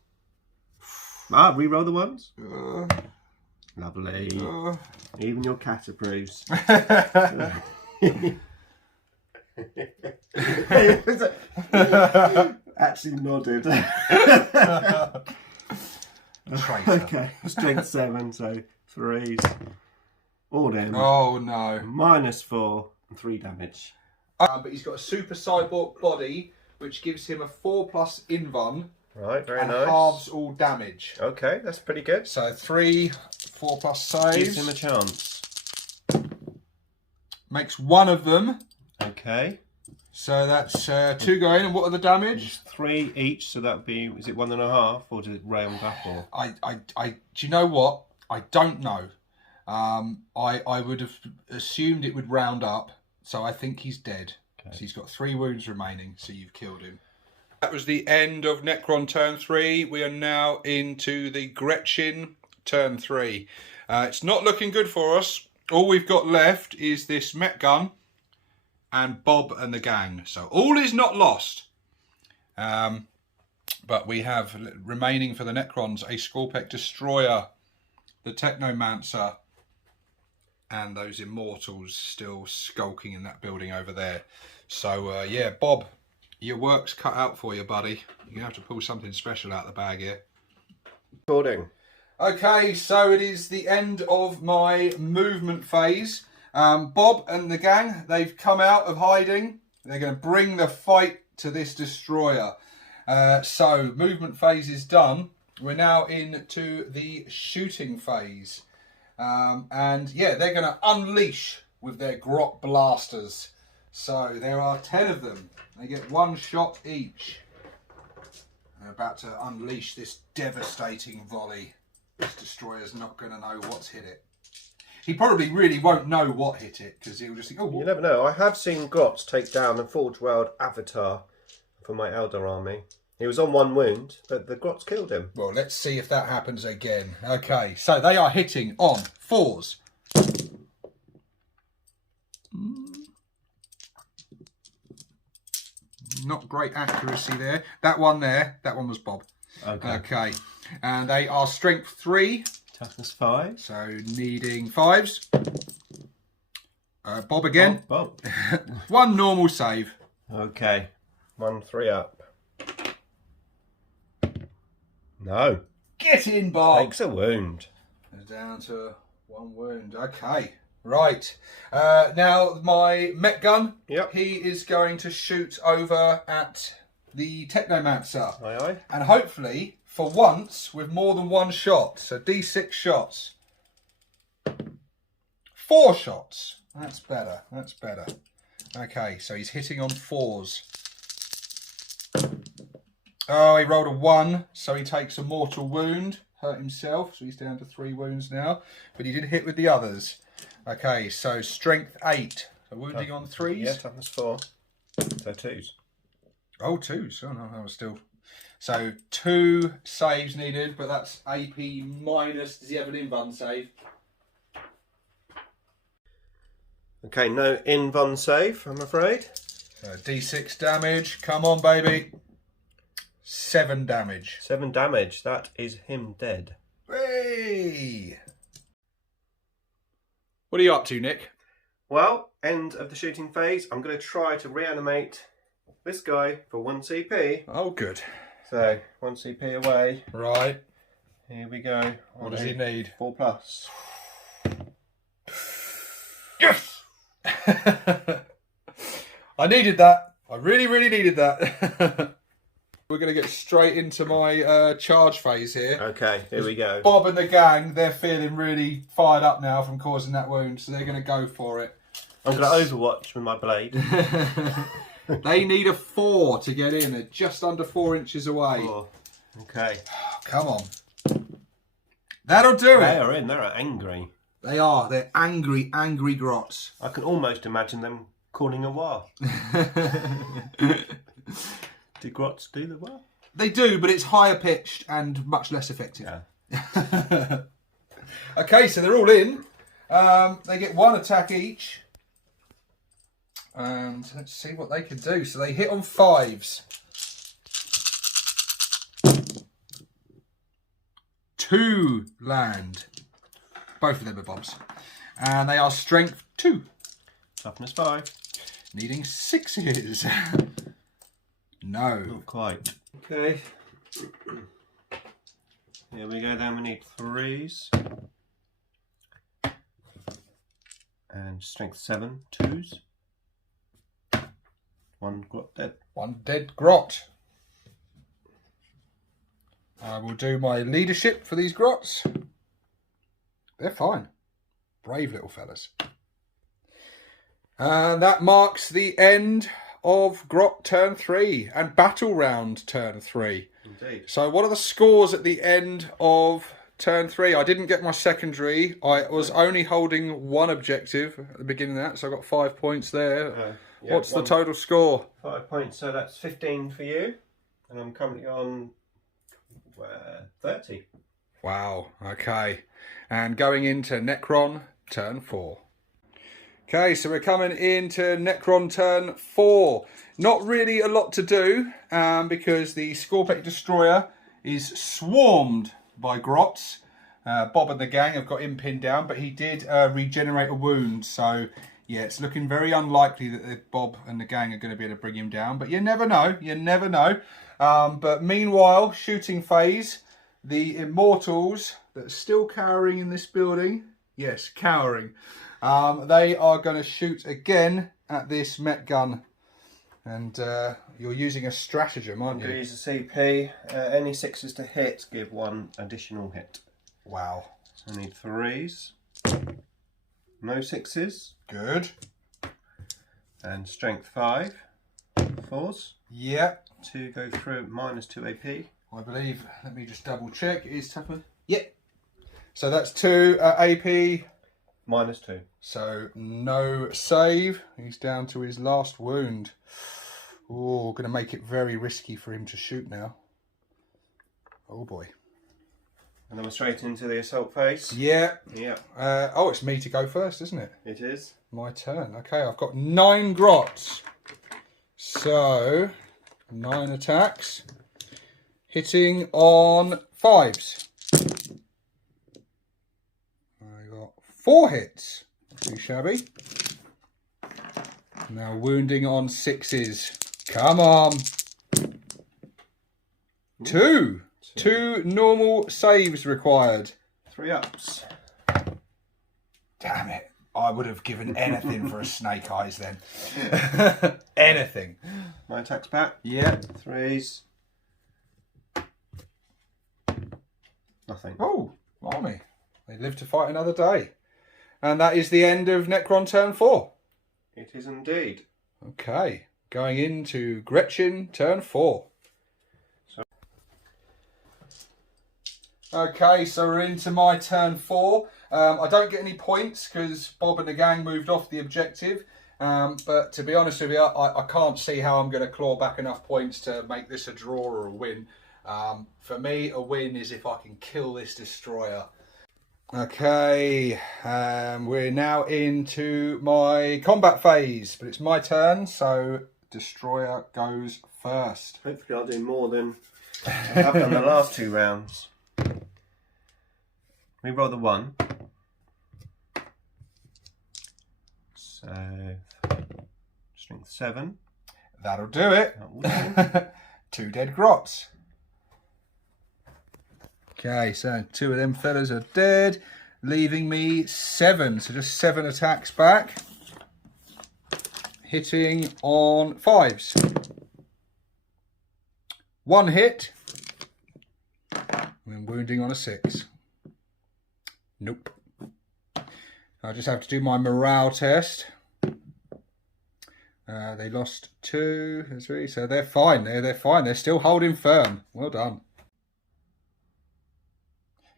Re-roll the ones. Lovely. Even your cat approves. Actually nodded. Okay, strength 7, so 3s. All in. Oh no. Minus 4 and 3 damage. But he's got a super cyborg body, which gives him a 4+ invuln. Right, very and nice. halves all damage. Okay, that's pretty good. So 3 4+ saves. Gives him a chance. Makes 1 of them. Okay. So that's 2 going. And what are the damage? It's 3 each, so that would be, is it 1.5 or does it round up? Or? Do you know what? I don't know. I would have assumed it would round up, so I think he's dead. Okay. So he's got 3 wounds remaining, so you've killed him. That was the end of Necron turn 3. We are now into the Gretchin turn 3. It's not looking good for us. All we've got left is this Met gun and Bob and the gang. So all is not lost. But we have remaining for the Necrons a Scorpec Destroyer, the Technomancer, and those Immortals still skulking in that building over there. So yeah, Bob, your work's cut out for you, buddy. You're going to have to pull something special out of the bag here. Recording. Okay, so it is the end of my movement phase. Bob and the gang, they've come out of hiding. They're going to bring the fight to this destroyer. So, movement phase is done. We're now into the shooting phase. And yeah, they're going to unleash with their grot blasters. So, there are 10 of them. They get 1 shot each. They're about to unleash this devastating volley. This destroyer's not going to know what's hit it. He probably really won't know what hit it, because he'll just think, oh... You never know. I have seen Grots take down a Forge World avatar for my Elder army. He was on 1 wound, but the Grots killed him. Well, let's see if that happens again. Okay, so they are hitting on 4s. Not great accuracy there. That one was Bob. Okay. And they are strength 3. Toughness 5. So needing 5s. Bob again. Bob. 1 normal save. Okay. 1 3 up. No. Get in, Bob. Takes a wound. Down to 1 wound. Okay. Right. Now my Met Gun. Yep. He is going to shoot over at the Technomancer. Aye, aye. And hopefully, for once, with more than 1 shot. So D6 shots. 4 shots. That's better. That's better. Okay, so he's hitting on 4s. Oh, he rolled a 1, so he takes a mortal wound. Hurt himself, so he's down to 3 wounds now. But he did hit with the others. Okay, so strength 8. So wounding on 3s? Yeah, toughness 4. So 2s. Oh, 2s. Oh, no, that was still... So 2 saves needed, but that's AP minus... Does he have an invuln save? Okay, no invuln save, I'm afraid. So D6 damage. Come on, baby. 7 damage. 7 damage. That is him dead. Hey! What are you up to, Nick? Well, end of the shooting phase. I'm going to try to reanimate this guy for 1 CP. Oh, good. So, 1 CP away. Right. Here we go. What does he need? 4 plus. Yes! I needed that. I really, really needed that. We're going to get straight into my charge phase here. Okay, here we go. Bob and the gang, they're feeling really fired up now from causing that wound, so they're going to go for it. I'm going to overwatch with my blade. They need a 4 to get in. They're just under 4 inches away. 4. Okay. Come on. That'll do it. They are in. They're angry. They are. They're angry, angry grots. I can almost imagine them calling a war. Do grots do the war? They do, but it's higher pitched and much less effective. Yeah. Okay, so they're all in. They get 1 attack each. And let's see what they can do. So they hit on 5s. 2 land. Both of them are Bobs. And they are strength 2. Toughness 5. Needing 6s. No. Not quite. Okay. Here we go then. We need 3s. And strength 7. 2s. 1 grot dead. 1 dead grot. I will do my leadership for these grots. They're fine. Brave little fellas. And that marks the end of grot turn 3 and battle round turn 3. Indeed. So what are the scores at the end of turn 3? I didn't get my secondary. I was only holding 1 objective at the beginning of that, so I got 5 points there. Yeah, what's the total score? 5 points, so that's 15 for you. And I'm currently on 30. Wow, okay. And going into Necron turn 4. Okay, so we're coming into Necron turn 4. Not really a lot to do because the Scorpec Destroyer is swarmed by grots. Bob and the gang have got him pinned down, but he did regenerate a wound. So, yeah, it's looking very unlikely that Bob and the gang are going to be able to bring him down. But you never know. You never know. But meanwhile, shooting phase, the Immortals that are still cowering in this building, Yes, cowering. They are going to shoot again at this Met gun. And you're using a stratagem, aren't you? I'm going to use a CP. Any 6s to hit, give 1 additional hit. Wow. So I need 3s. No 6s. Good. And strength 5. 4s. Yep. 2 go through, -2 AP. I believe, let me just double check. It is tougher. Yep. So that's 2 AP. -2. So no save. He's down to his last wound. Oh, going to make it very risky for him to shoot now. Oh boy. And then we're straight into the assault phase. Yeah. Yeah. Oh, it's me to go first, isn't it? It is. My turn. Okay, I've got 9 grots. So 9 attacks. Hitting on 5s. I got 4 hits. Too shabby. Now wounding on 6s. Come on. 2. 2 normal saves required. 3 ups. Damn it. I would have given anything for a snake eyes then. Anything. My attack's back. Yeah. 3s. Nothing. Oh, blimey. They live to fight another day. And that is the end of Necron turn 4. It is indeed. Okay. Going into Gretchin turn 4. Okay, so we're into my turn 4. I don't get any points because Bob and the gang moved off the objective. But to be honest with you, I can't see how I'm going to claw back enough points to make this a draw or a win. For me, a win is if I can kill this destroyer. Okay, we're now into my combat phase, but it's my turn, so destroyer goes first. Hopefully I'll do more than I have done the last 2 rounds. We roll the 1. So, strength 7. That'll do it. That will do. 2 dead grots. Okay, so 2 of them fellas are dead, leaving me 7. So just 7 attacks back. Hitting on 5s. 1 hit. And wounding on a 6. Nope. I just have to do my morale test. They lost 2, 3, so they're fine. They're fine. They're still holding firm. Well done.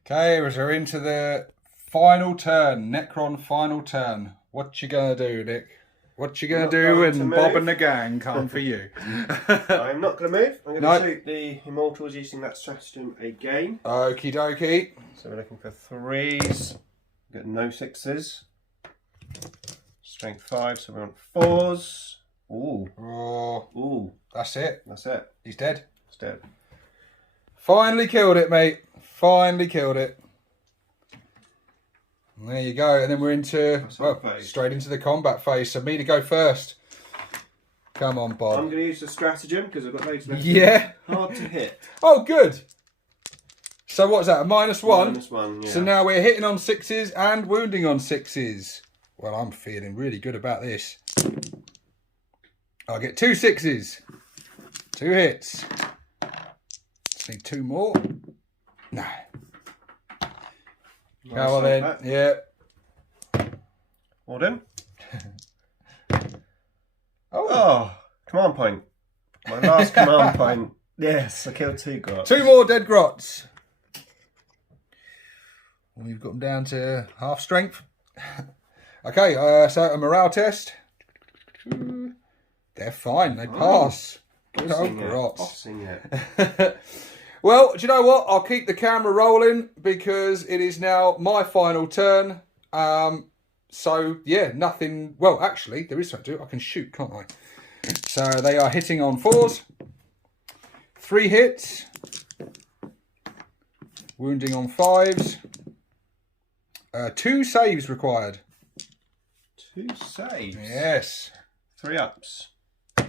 Okay, we're into the final turn. Necron final turn. What you gonna do, Nick? What you gonna do when Bob and the gang come for you? I'm not going to move. I'm going to shoot the Immortals using that stratagem again. Okie dokie. So we're looking for 3s. Got no 6s. Strength 5, so we're on 4s. Ooh. Oh, Ooh. that's it. That's it. He's dead. It's dead. Finally killed it, mate. Finally killed it. And there you go. And then we're into, straight into the combat phase. So me to go first. Come on, Bob. I'm going to use the stratagem because I've got loads left. Yeah. Hard to hit. Oh, good. So what's that? A -1? -1, yeah. So now we're hitting on 6s and wounding on 6s. Well, I'm feeling really good about this. I'll get 2 6s. 2 hits. Just need 2 more. No. Go on then. Yeah. All done? Oh. Oh, command point. My last command point. Yes, I killed 2 grots. 2 more dead grots. We've got them down to half strength. Okay, so a morale test. They're fine. They pass. Good old grots. Well, do you know what? I'll keep the camera rolling because it is now my final turn. So, yeah, nothing... Well, actually, there is something to do. I can shoot, can't I? So they are hitting on 4s. 3 hits. Wounding on 5s. 2 saves required. 2 saves? Yes. 3 ups. Oh,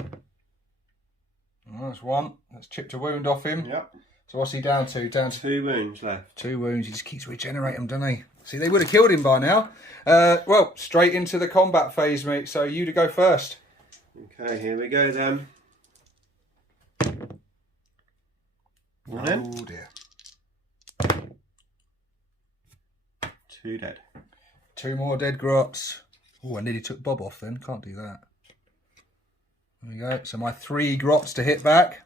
that's 1. That's chipped a wound off him. Yep. So what's he down to? Down to 2 wounds left. 2 wounds. He just keeps regenerating them, doesn't he? See, they would have killed him by now. Well, straight into the combat phase, mate. So you to go first. Okay, here we go then. Oh dear. 2 dead. 2 more dead grots. Oh, I nearly took Bob off then. Can't do that. There we go. So my 3 grots to hit back.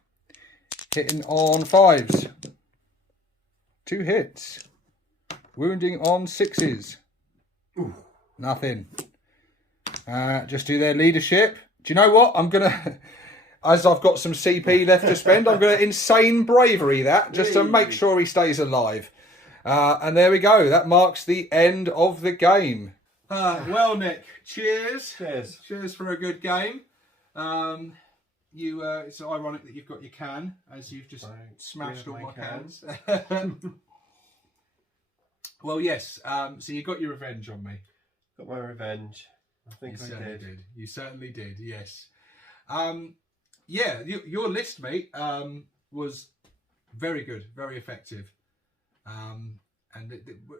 Hitting on 5s. 2 hits. Wounding on 6s. Ooh. Nothing. Just do their leadership. Do you know what? I'm going to, as I've got some CP left to spend, I'm going to insane bravery that, just to make sure he stays alive. And there we go. That marks the end of the game. Well, Nick, cheers. Cheers. Cheers for a good game. It's ironic that you've got your can, as you've just smashed all my cans. Well, yes. So you got your revenge on me. Got my revenge. I think I did. You certainly did. Yes. Yeah. Your list, mate, was very good, very effective. And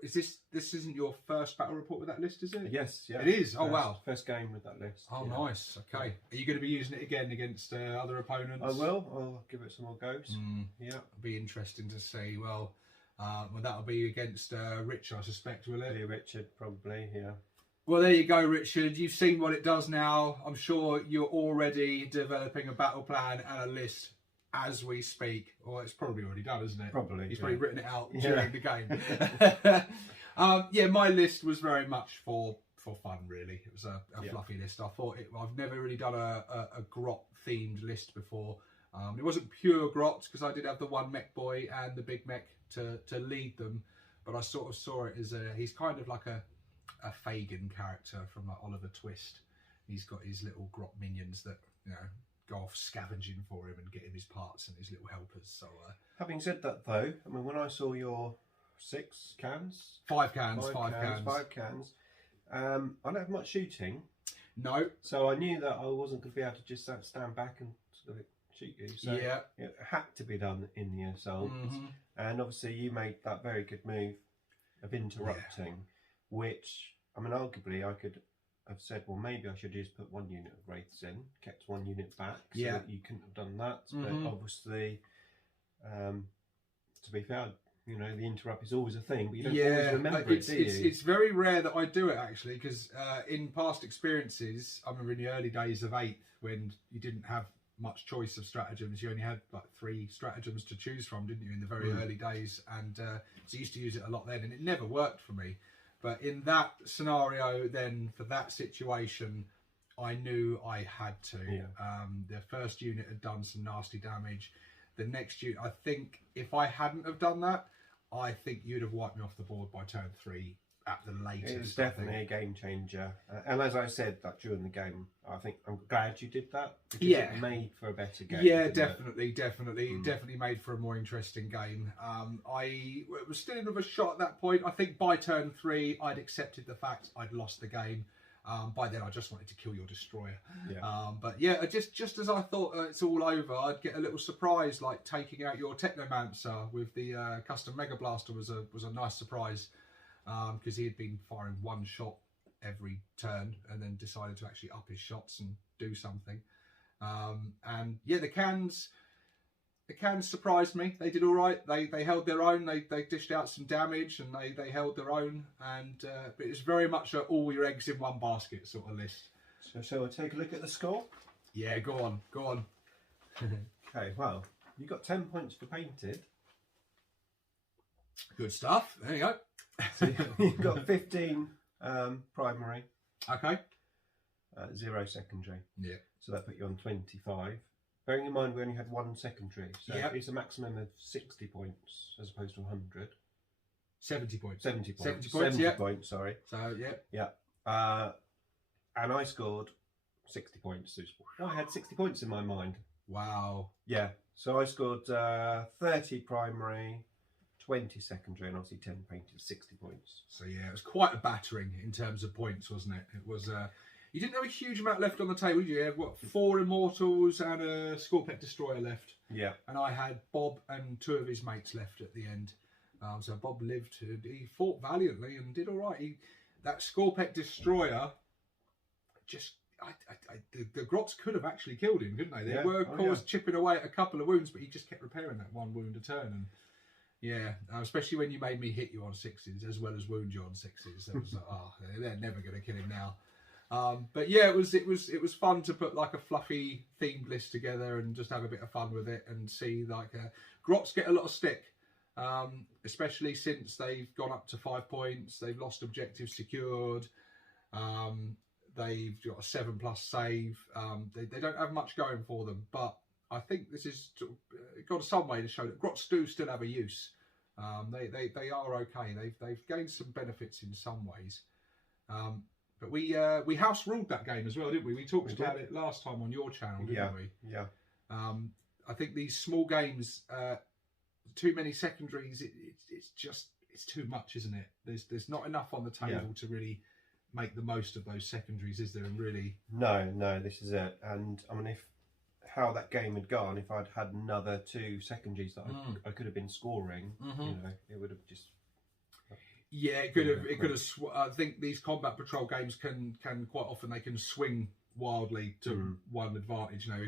this isn't your first battle report with that list, is it? Yes, yeah. It is. Oh wow. First game with that list. Oh yeah. nice. Okay. Are you going to be using it again against other opponents? I will. I'll give it some more goes. Yeah. It'll be interesting to see. Well, that'll be against Rich, I suspect, will it? Be Richard, probably. Yeah. Well, there you go, Richard. You've seen what it does now. I'm sure you're already developing a battle plan and a list as we speak. Or it's probably already done, isn't it? Probably. He's probably written it out during the game. Yeah, my list was very much for fun, really. It was a fluffy list. I thought I've never really done a grot themed list before. It wasn't pure grots because I did have the one mech boy and the big mech to lead them, but I sort of saw it as he's kind of like a Fagin character from like Oliver Twist. He's got his little grot minions that go off scavenging for him and get him his parts and his little helpers. So having said that, though, I mean, when I saw your 6 cans, 5 cans, 5 cans, I don't have much shooting. No. So I knew that I wasn't going to be able to just stand back and sort of shoot you. So yeah, it had to be done in the assault. And obviously, you made that very good move of interrupting, which, I mean, arguably, I could have said, well, maybe I should just put 1 unit of Wraiths in, kept 1 unit back, so that you couldn't have done that. But obviously, to be fair, the interrupt is always a thing, but you don't always remember it, do you? It's very rare that I do it, actually, because in past experiences, I remember in the early days of 8th, when you didn't have much choice of stratagems, you only had like 3 stratagems to choose from, didn't you, in the very early days? And so I used to use it a lot then, and it never worked for me. But in that scenario, then, for that situation, I knew I had to. Yeah. The first unit had done some nasty damage. The next unit, I think, if I hadn't have done that, I think you'd have wiped me off the board by turn 3 at the latest. It was definitely a game changer. And as I said that during the game, I think I'm glad you did that, because it made for a better game. Yeah, definitely. Definitely made for a more interesting game. I was still in with a shot at that point. I think by turn 3, I'd accepted the fact I'd lost the game. By then, I just wanted to kill your destroyer. Yeah. But yeah, just as I thought it's all over, I'd get a little surprise, like taking out your Technomancer with the custom Mega Blaster was a nice surprise, because he had been firing 1 shot every turn and then decided to actually up his shots and do something. And yeah, the cans surprised me. They did all right. They held their own. They dished out some damage and they held their own. And but it was very much all your eggs in one basket sort of list. So shall we take a look at the score? Yeah, go on. Okay, well, you got 10 points for painted. Good stuff. There you go. So you've got 15 primary. Okay. 0 secondary. Yeah. So that put you on 25. Bearing in mind we only had 1 secondary, so it's a maximum of 60 points as opposed to 100. 70 points. 70 points. 70 points, 70 points, sorry. So, yeah. Yeah. And I scored 60 points. I had 60 points in my mind. Wow. Yeah. So I scored 30 primary, 20 secondary, and obviously 10 painted, 60 points. So, yeah, it was quite a battering in terms of points, wasn't it? It was... You didn't have a huge amount left on the table, did you? You had, what, 4 Immortals and a Scorpec Destroyer left. Yeah. And I had Bob and 2 of his mates left at the end. So Bob lived. He fought valiantly and did all right. That Scorpec Destroyer, just the Grots could have actually killed him, couldn't they? They were, of course, chipping away at a couple of wounds, but he just kept repairing that 1 wound a turn. And yeah, especially when you made me hit you on 6s as well as wound you on 6s. It was like, oh, they're never going to kill him now. But yeah, it was fun to put like a fluffy themed list together and just have a bit of fun with it and see like Grots get a lot of stick, especially since they've gone up to 5 points. They've lost objectives secured. They've got a 7+ save. They don't have much going for them, but I think this is got some way to show that Grots do still have a use. They are okay. They've gained some benefits in some ways. But we house ruled that game as well, didn't we? We talked about it last time on your channel, didn't we? Yeah. I think these small games, too many secondaries. It's too much, isn't it? There's not enough on the table to really make the most of those secondaries, is there? And really, no, this is it. And I mean, how that game had gone, if I'd had another 2 secondaries that I could have been scoring, you know, it would have just. Yeah, it could have. It could have. I think these combat patrol games can quite often they can swing wildly to one advantage. You know,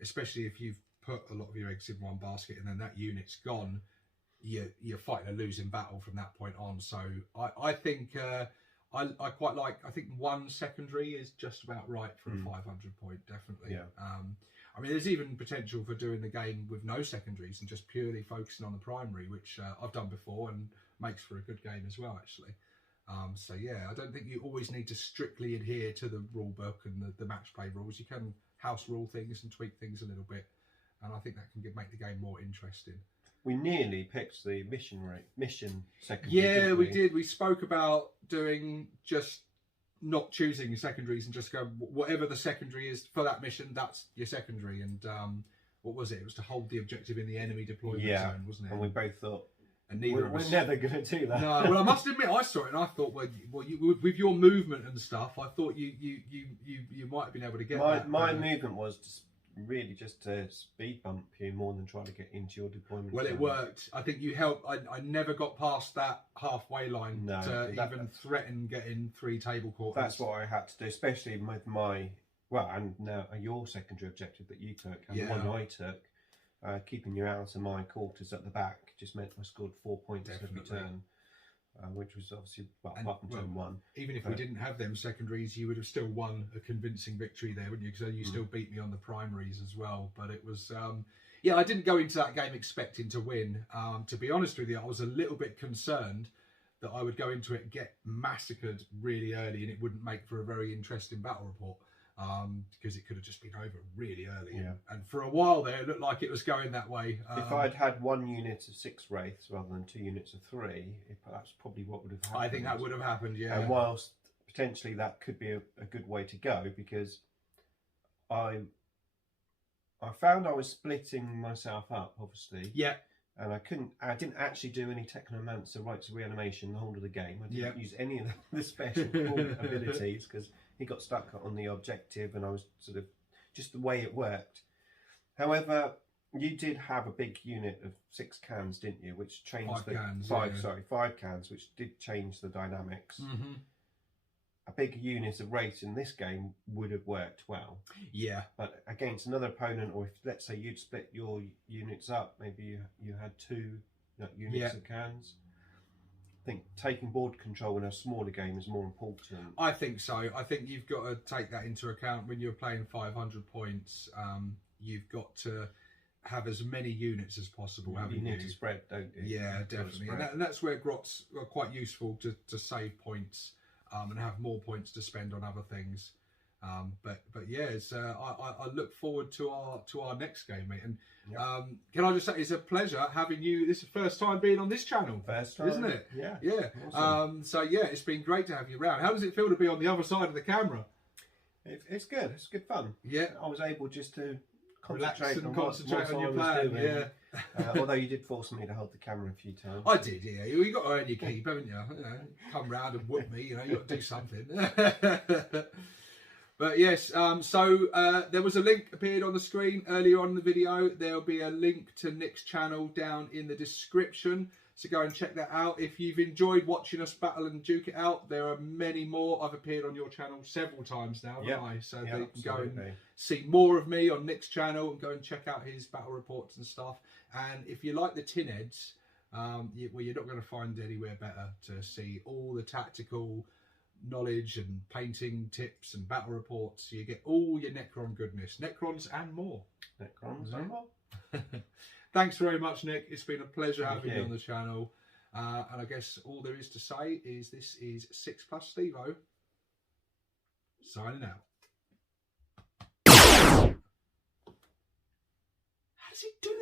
especially if you've put a lot of your eggs in one basket and then that unit's gone, you're fighting a losing battle from that point on. So I think I quite like. I think 1 secondary is just about right for a 500 point, definitely. Yeah. I mean, there's even potential for doing the game with no secondaries and just purely focusing on the primary, which I've done before and makes for a good game as well, actually. So yeah, I don't think you always need to strictly adhere to the rule book and the match play rules. You can house rule things and tweak things a little bit, and I think that can make the game more interesting. We nearly picked the mission secondary. Yeah, we did. We spoke about doing just not choosing secondaries and just go whatever the secondary is for that mission. That's your secondary. And what was it? It was to hold the objective in the enemy deployment zone, wasn't it? And we both thought. And neither of us. We're never going to do that. No, well, I must admit, I saw it and I thought, well, with your movement and stuff, I thought you might have been able to get that. My movement was really just to speed bump you more than try to get into your deployment. Well, it worked. I think you helped. I never got past that halfway line to even threaten getting 3 table quarters. That's what I had to do, especially with my and now your secondary objective that you took and the one I took. Keeping you out of my quarters at the back just meant I scored 4 points every turn, which was obviously apart from turn 1. Even if we didn't have them secondaries, you would have still won a convincing victory there, wouldn't you? Because you still beat me on the primaries as well. But it was, I didn't go into that game expecting to win. To be honest with you, I was a little bit concerned that I would go into it, get massacred really early, and it wouldn't make for a very interesting battle report. Because it could have just been over really early. Yeah. And for a while there, it looked like it was going that way. If I'd had 1 unit of 6 wraiths rather than 2 units of 3, that's probably what would have happened. I think that would have happened, yeah. And whilst potentially that could be a good way to go, because I found I was splitting myself up, obviously. Yeah. And I didn't actually do any Technomancer rites of reanimation the whole of the game. I didn't use any of the special abilities because he got stuck on the objective and I was sort of just the way it worked. However, you did have a big unit of 6 cans, didn't you? Which changed 5 cans, which did change the dynamics. Mm-hmm. A big unit of wraiths in this game would have worked well. Yeah. But against another opponent, or if let's say you'd split your units up, maybe you had 2 units of cans. I think taking board control in a smaller game is more important. I think so. I think you've got to take that into account when you're playing 500 points. You've got to have as many units as possible. You need to spread, don't you? Yeah, definitely. And that's where Grots are quite useful to save points and have more points to spend on other things. But yeah, it's, I look forward to our next game, mate. And can I just say, it's a pleasure having you. This is the first time being on this channel, first time, isn't it? Yeah, yeah. Awesome. So yeah, it's been great to have you around. How does it feel to be on the other side of the camera? It's good. It's good fun. Yeah, I was able just to concentrate on your plan. Yeah. Although you did force me to hold the camera a few times. I did, yeah. You got to earn your keep, haven't you? Come round and whoop me. You got to do something. But yes, there was a link appeared on the screen earlier on in the video. There'll be a link to Nick's channel down in the description. So go and check that out. If you've enjoyed watching us battle and duke it out, there are many more. I've appeared on your channel several times now, haven't I? So you can go and see more of me on Nick's channel and go and check out his battle reports and stuff. And if you like the tin heads, you're not going to find anywhere better to see all the tactical knowledge and painting tips and battle reports. You get all your Necron goodness, Necrons and more. Necrons and more. Thanks very much, Nick. It's been a pleasure having you on the channel. And I guess all there is to say is this is 6+ Stevo signing out. How does he do